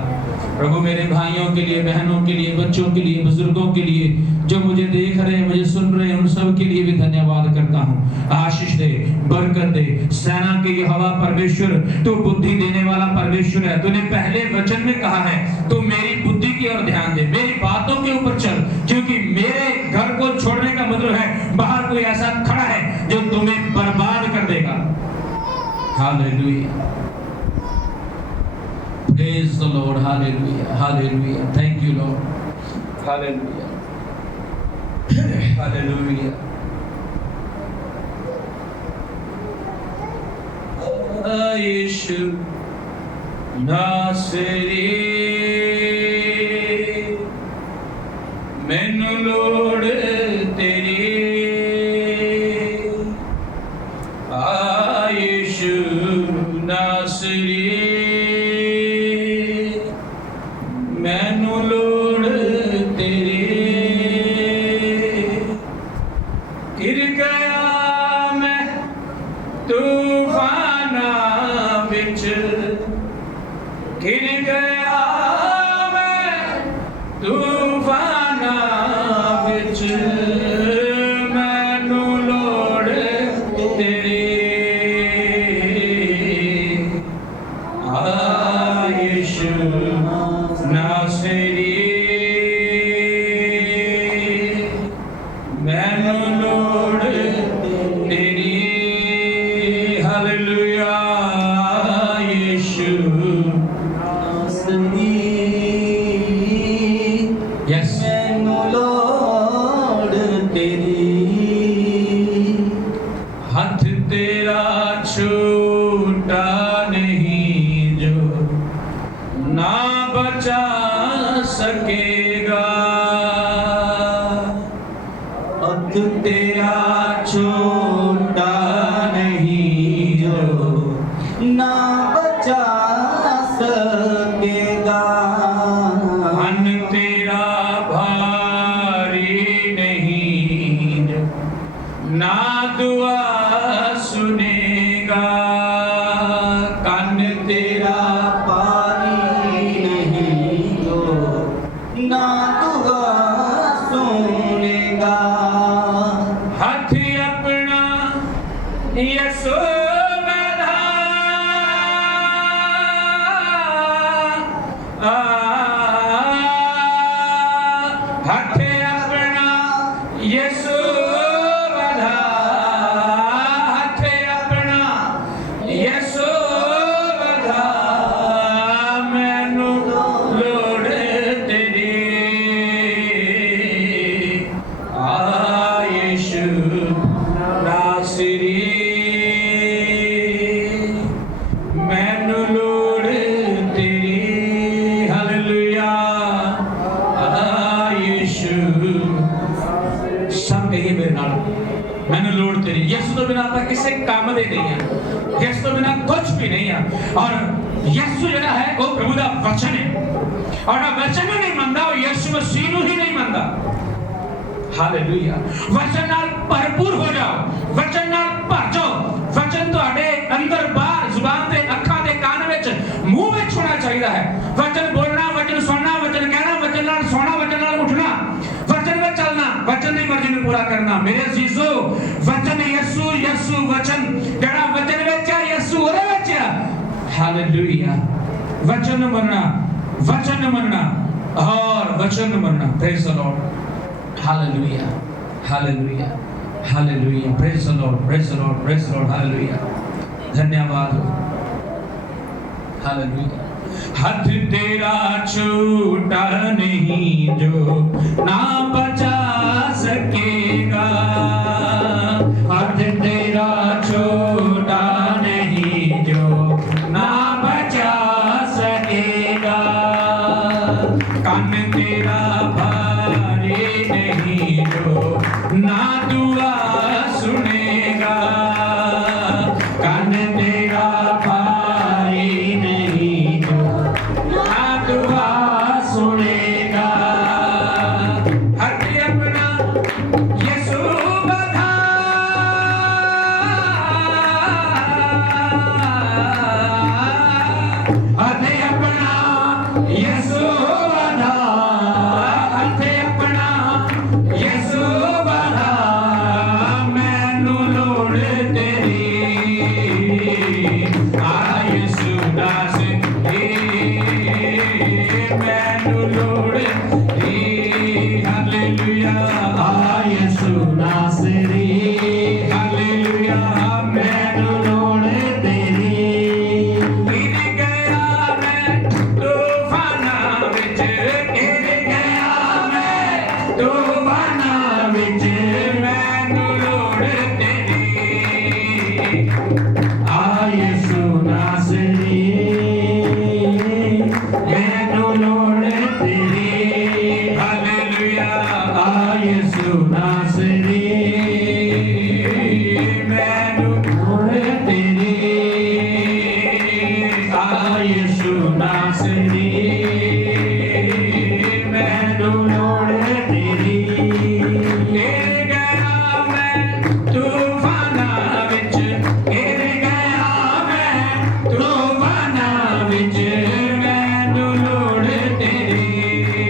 प्रभु मेरे भाइयों के लिए, बहनों के लिए, बच्चों के लिए, बुजुर्गों के लिए, जो मुझे देख रहे हैं, मुझे सुन रहे हैं, उन सब के लिए भी धन्यवाद करता हूँ। आशीष दे, बरकत दे। सेना के यहोवा परमेश्वर, तू बुद्धि देने वाला परमेश्वर है। तूने पहले वचन में कहा है, तू मेरी बुद्धि की ओर ध्यान दे, मेरी बातों के ऊपर चल, क्योंकि मेरे घर को छोड़ने का मतलब है बाहर कोई ऐसा खड़ा है जो तुम्हें बर्बाद कर देगा। Hallelujah, praise the Lord, hallelujah, hallelujah, thank you Lord, hallelujah, hallelujah. यीशु नासरी मैनू लोड़ तेरी, यीशु नासरी मैनू लोड़ तेरी। गिर गया मैं तूफाना विच, गिर गया मैं तूफाना विच, मैनू लोड़ तेरी, यीशु नासरी मैनू लोड़ तेरी। हालेलुया, यीशु नासरी, यस मैनू लोड़ तेरी। हाथ तेरा छूटा नहीं जो ना बचा सकेगा, हाथ तेरा छूटा नहीं जो ना बचा सकेगा, मन तेरा भारी नहीं जो ना दुआ सुनेगा, कान तो बिना ਆਪਾਂ ਕਿਸੇ ਕੰਮ ਦੇ ਨਹੀਂ ਆ ਯਿਸੂ ਤੋਂ ਬਿਨਾ ਕੁਝ ਵੀ ਨਹੀਂ ਆ ਔਰ ਯਿਸੂ ਜਿਹੜਾ ਹੈ ਉਹ ਪ੍ਰਭੂ ਦਾ ਵਚਨ ਹੈ ਔਰ ਉਹ ਵਚਨ ਨੂੰ ਨਹੀਂ ਮੰਨਦਾ ਉਹ ਯਿਸੂ ਮਸੀਹ ਨੂੰ ਹੀ ਨਹੀਂ ਮੰਨਦਾ ਹਾਲੇਲੂਇਆ ਵਚਨ ਨਾਲ ਭਰਪੂਰ ਹੋ ਜਾਓ ਵਚਨ ਨਾਲ ਭਰ ਜਾਓ ਵਚਨ ਤੁਹਾਡੇ ਅੰਦਰ ਬਾਹਰ ਜ਼ੁਬਾਨ ਤੇ ਅੱਖਾਂ ਦੇ ਕੰਨ ਵਿੱਚ ਮੂੰਹ ਵਿੱਚ ਹੋਣਾ ਚਾਹੀਦਾ ਹੈ ਵਚਨ ਬੋਲਣਾ ਵਚਨ ਸੁਣਨਾ ਵਚਨ ਕਹਿਣਾ ਵਚਨ ਨਾਲ ਸੌਣਾ ਵਚਨ ਨਾਲ ਉੱਠਣਾ वचन में चलना वचन की मर्जी में पूरा करना मेरे अजीजो वचन यीशु यीशु वचन जड़ा वचन विच है यीशु ओदे विच है हालेलुया वचन मनना और वचन मनना प्रेज द लॉर्ड हालेलुया हालेलुया hallelujah praise the Lord praise the Lord praise the Lord hallelujah धन्यवाद हालेलुया हाथ तेरा छूटा नहीं जो ना बचा सकेगा हाथ तेरा छूटा नहीं जो ना बचा सकेगा कान तेरा भारी नहीं जो ना दुआ सुनेगा कान तेरा भारी नहीं जो ना दुआ सुनेगा हर अपना यीशु बधा हथे अपना यीशु बधा हथे अपना यीशु बधा मैनू लोड़ तेरी आ यीशु दास मैनू लोड़ हालेलुया आ यीशु नासरी हालेलुया मैनू लोड़ तेरी गिर गया मैं तूफाना विच गिर गया मैं तूफाना विच मैनू लोड़ तेरी आ यीशु नासरी मैनू लोड़ तेरी हालेलुया आ यीशु नासरी मैनू लोड़ तेरी आ यीशु नासरी मैनू लोड़ तेरी गिर गया मैं तूफाना विच गिर गया मैं तूफाना विच मैनू लोड़ तेरी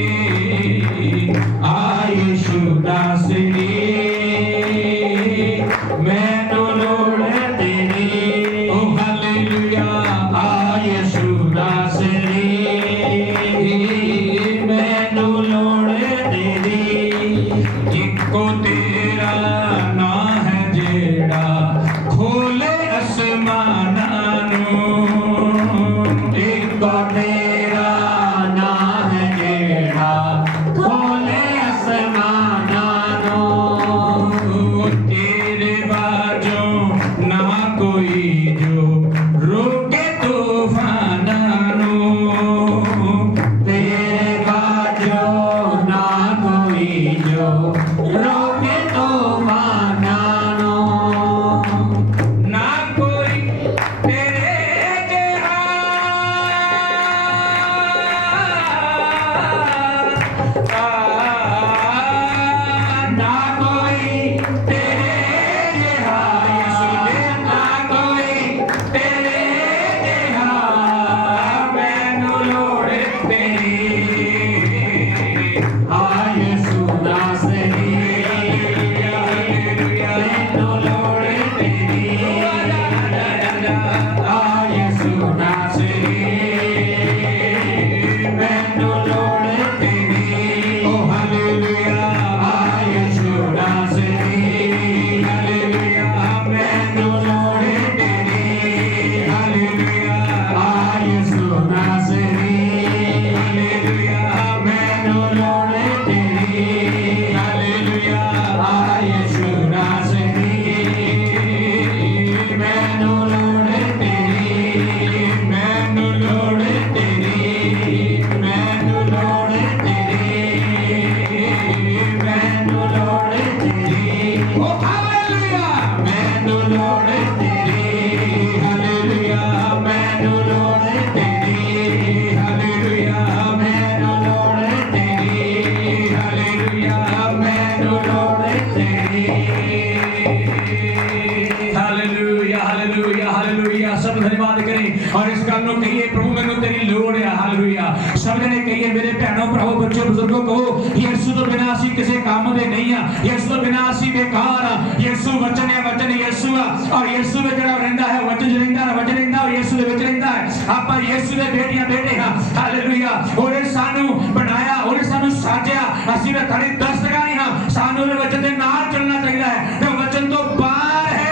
और इस गल नूं कहिए प्रभु मैनूं तेरी लोड़ है। हालेलुया। सब जने कहिए मेरे भैणों भराओ बच्चों बुजुर्गों कहो यीशु तो बिना असी किसी काम दे नहीं आ, यीशु तो बिना असी बेकार आ। यीशु वचन है, वचन यीशु आ और यीशु में जड़ा रहिंदा है वचन रहिंदा है, वचन रहिंदा और यीशु दे विच रहिंदा है। आपां यीशु दे बेटियां बेटे हां। हालेलुया। ओने सानू बनाया, ओने सानू साजिया, असी वे खड़ी दस्तकारी हां। सानू दे वचन दे नाल चलना चाहिदा है ते वचन तो बाहर है।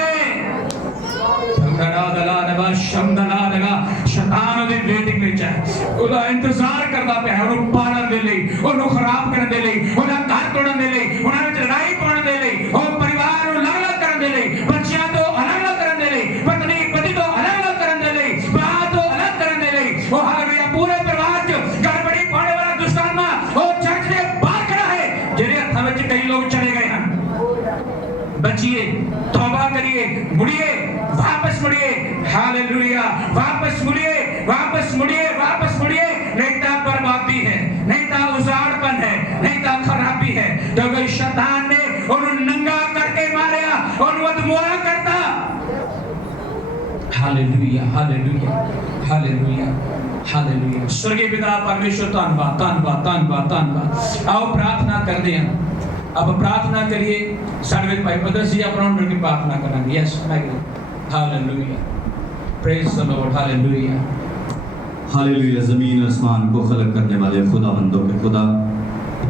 शैतान दी वेटिंग विच है, ओदा इंतजार करदा पिया है ओनू पाड़न दे लई, ओनू खराब करन दे लई, ओदा घर तोड़न दे लई, ओना विच लड़ाई पाउण दे लई, ओ परिवार नू अलग-अलग करन दे लई, बच्चियां तो अलग-अलग करन दे लई, पत्नी पति तो अलग-अलग करन दे लई, मां तो अलग करन दे लई। ओ हालेलुया। पूरे परिवार च गड़बड़ी पाने वाला दुष्टात्मा ओ चर्च दे बाहर खड़ा है, जेरे हत्थां विच कई लोग चले गए हैं। बचिए, तौबा करिए, मुड़िए, वापस मुड़िए। हालेलुया। वापस मुड़िए, वापस मुड़िए, वापस मुड़िए। नहीं तो बर्बादी है, नहीं तो उजाड़पन है, नहीं तो खराबी है। तो अगर शैतान ने उन्हें नंगा करके मारा, उन्हें अधमोरा करता। हालेलुया, हालेलुया, हालेलुया, हालेलुया। स्वर्गीय पिता परमेश्वर धन्यवाद, धन्यवाद, धन्यवाद, धन्यवाद। आओ प्रार्थना करते हैं। अब प्रार्थना करिए। साडे विच भाई पदर जी अपना मिल के प्रार्थना करेंगे। Yes hallelujah. Praise the Lord. Hallelujah, hallelujah. ज़मीन आसमान को खलक करने वाले खुदावंदों के खुदा,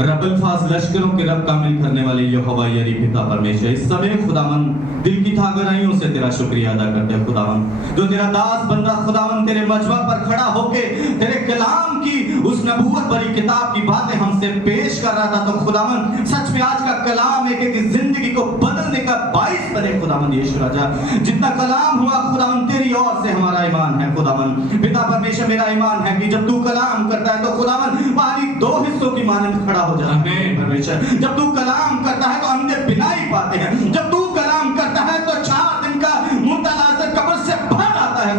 रब्बुल फाज़ लश्करों के रब कामिल करने वाले यहोवा यरी पिता परमेश्वर, इस समय खुदावन दिल की गहराइयों से तेरा शुक्रिया अदा करते हैं खुदावन, जो तेरा दास बंदा खुदावन तेरे मजमा पर खड़ा होके तेरे कलाम की उस नबूवत भरी किताब की बातें हमसे पेश कर रहा था। तो खुदावन सच में आज का कलाम एक एक जिंदगी को बदलने का बाइस बने खुदावन यीशु राजा। जितना कलाम हुआ खुदावन तेरी ओर से हमारा ईमान है खुदावन। पिता परमेश्वर मेरा ईमान है कि जब तू कलाम करता है तो खुदावन पानी दो हिस्सों की मानंद खड़ा हो जाता है परमेश्वर। जब तू कलाम करता है तो अंधे बिना ही पाते हैं, जब तू कलाम करता है तो 4 दिन का मुर्दा लाज़र कब्र से बाहर आता है।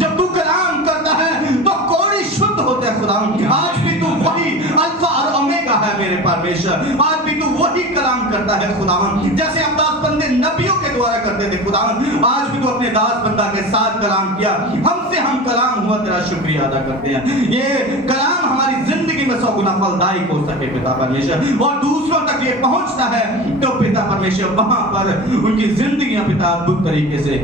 जब तू कलाम करता है तो कोड़ी शुद्ध होते हैं खुदावन। आज भी तू वही अल्फा और ओमेगा है मेरे परमेश्वर। आज भी तू वही कलाम करता है खुदावन, जैसे हम दास बंदे नबियों के द्वारा करते थे खुदावन। आज भी तू अपने दास बंदा के साथ कलाम किया, हमसे हम कलाम हुआ, तेरा शुक्रिया अदा करते हैं। ये कलाम हमारी जिंदगी में 100 गुना फलदायक हो सके पिता परमेश्वर, और दूसरों तक ये पहुंचता है तो पिता परमेश्वर वहां पर उनकी जिंदगियां पिता अद्भुत तरीके से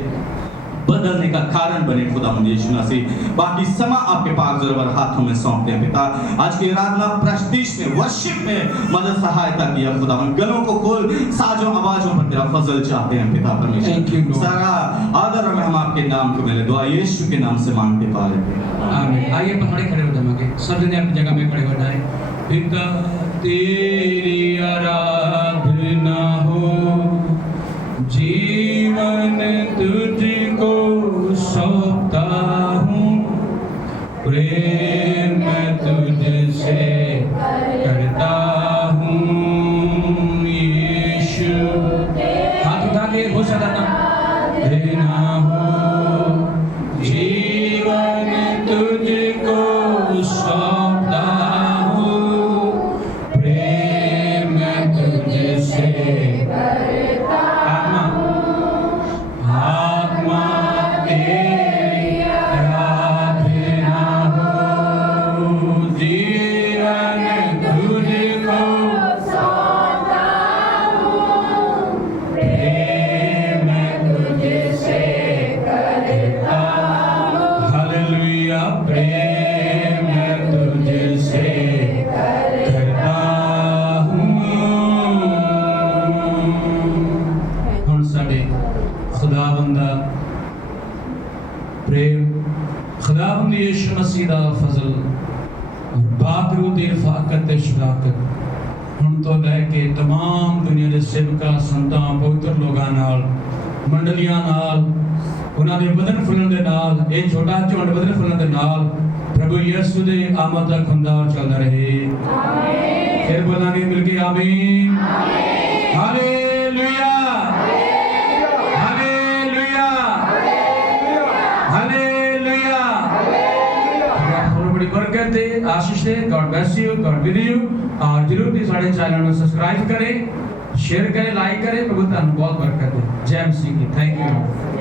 बदलने का कारण बने खुदा यीशु मसीह। बाकी समा आपके पाक ज़रूर हाथों में सौंपते हैं पिता। आज की आराधना प्रस्तुति में वर्शिप में मदद सहायता किया खुदा, गलों को खोल, साजों आवाजों पर तेरा फजल चाहते हैं पिता परमेश्वर। सारा आदर में हम आपके नाम को मिले दुआ यीशु के नाम से मांगते पा लेते हैं, आमीन। आइए पहाड़े खड़े हो जाएंगे, सब जने अपनी जगह में खड़े हो जाएं। पिता तेरी आराधना हो, जीवन तुझको सौंपता हूँ, प्रेम तुझसे करता हूँ यीशु। हाथ उठा के हो सकता देना हो, जीवन तुझको सौंपता हूँ, प्रेम तुझसे खुदावंद यीशु मसीह दा फजल और बादरू दी रफाकत ते शफाकत हुण तो लैके तमाम दुनिया दे सेवकां संतां पवित्र लोगां नाल मंडलियां नाल उन्हां दे बदन फुलन दे नाल इह छोटा झुंड बदन फुलन दे नाल प्रभु यीशु दे आमद दा खुंदा चलदा रहे। आमीन। फिर बोलांगे मिलके आमीन, आमीन। हालेलुया, हालेलुया, हालेलुया। बड़ी बरकत दे, आशीष दे। God bless you, God with you. और जरूर भी साडे चैनल को सब्सक्राइब करें, शेयर करें, लाइक करें। प्रभु तुहानू बहुत बरकत दे। जय मसीह की। Thank you.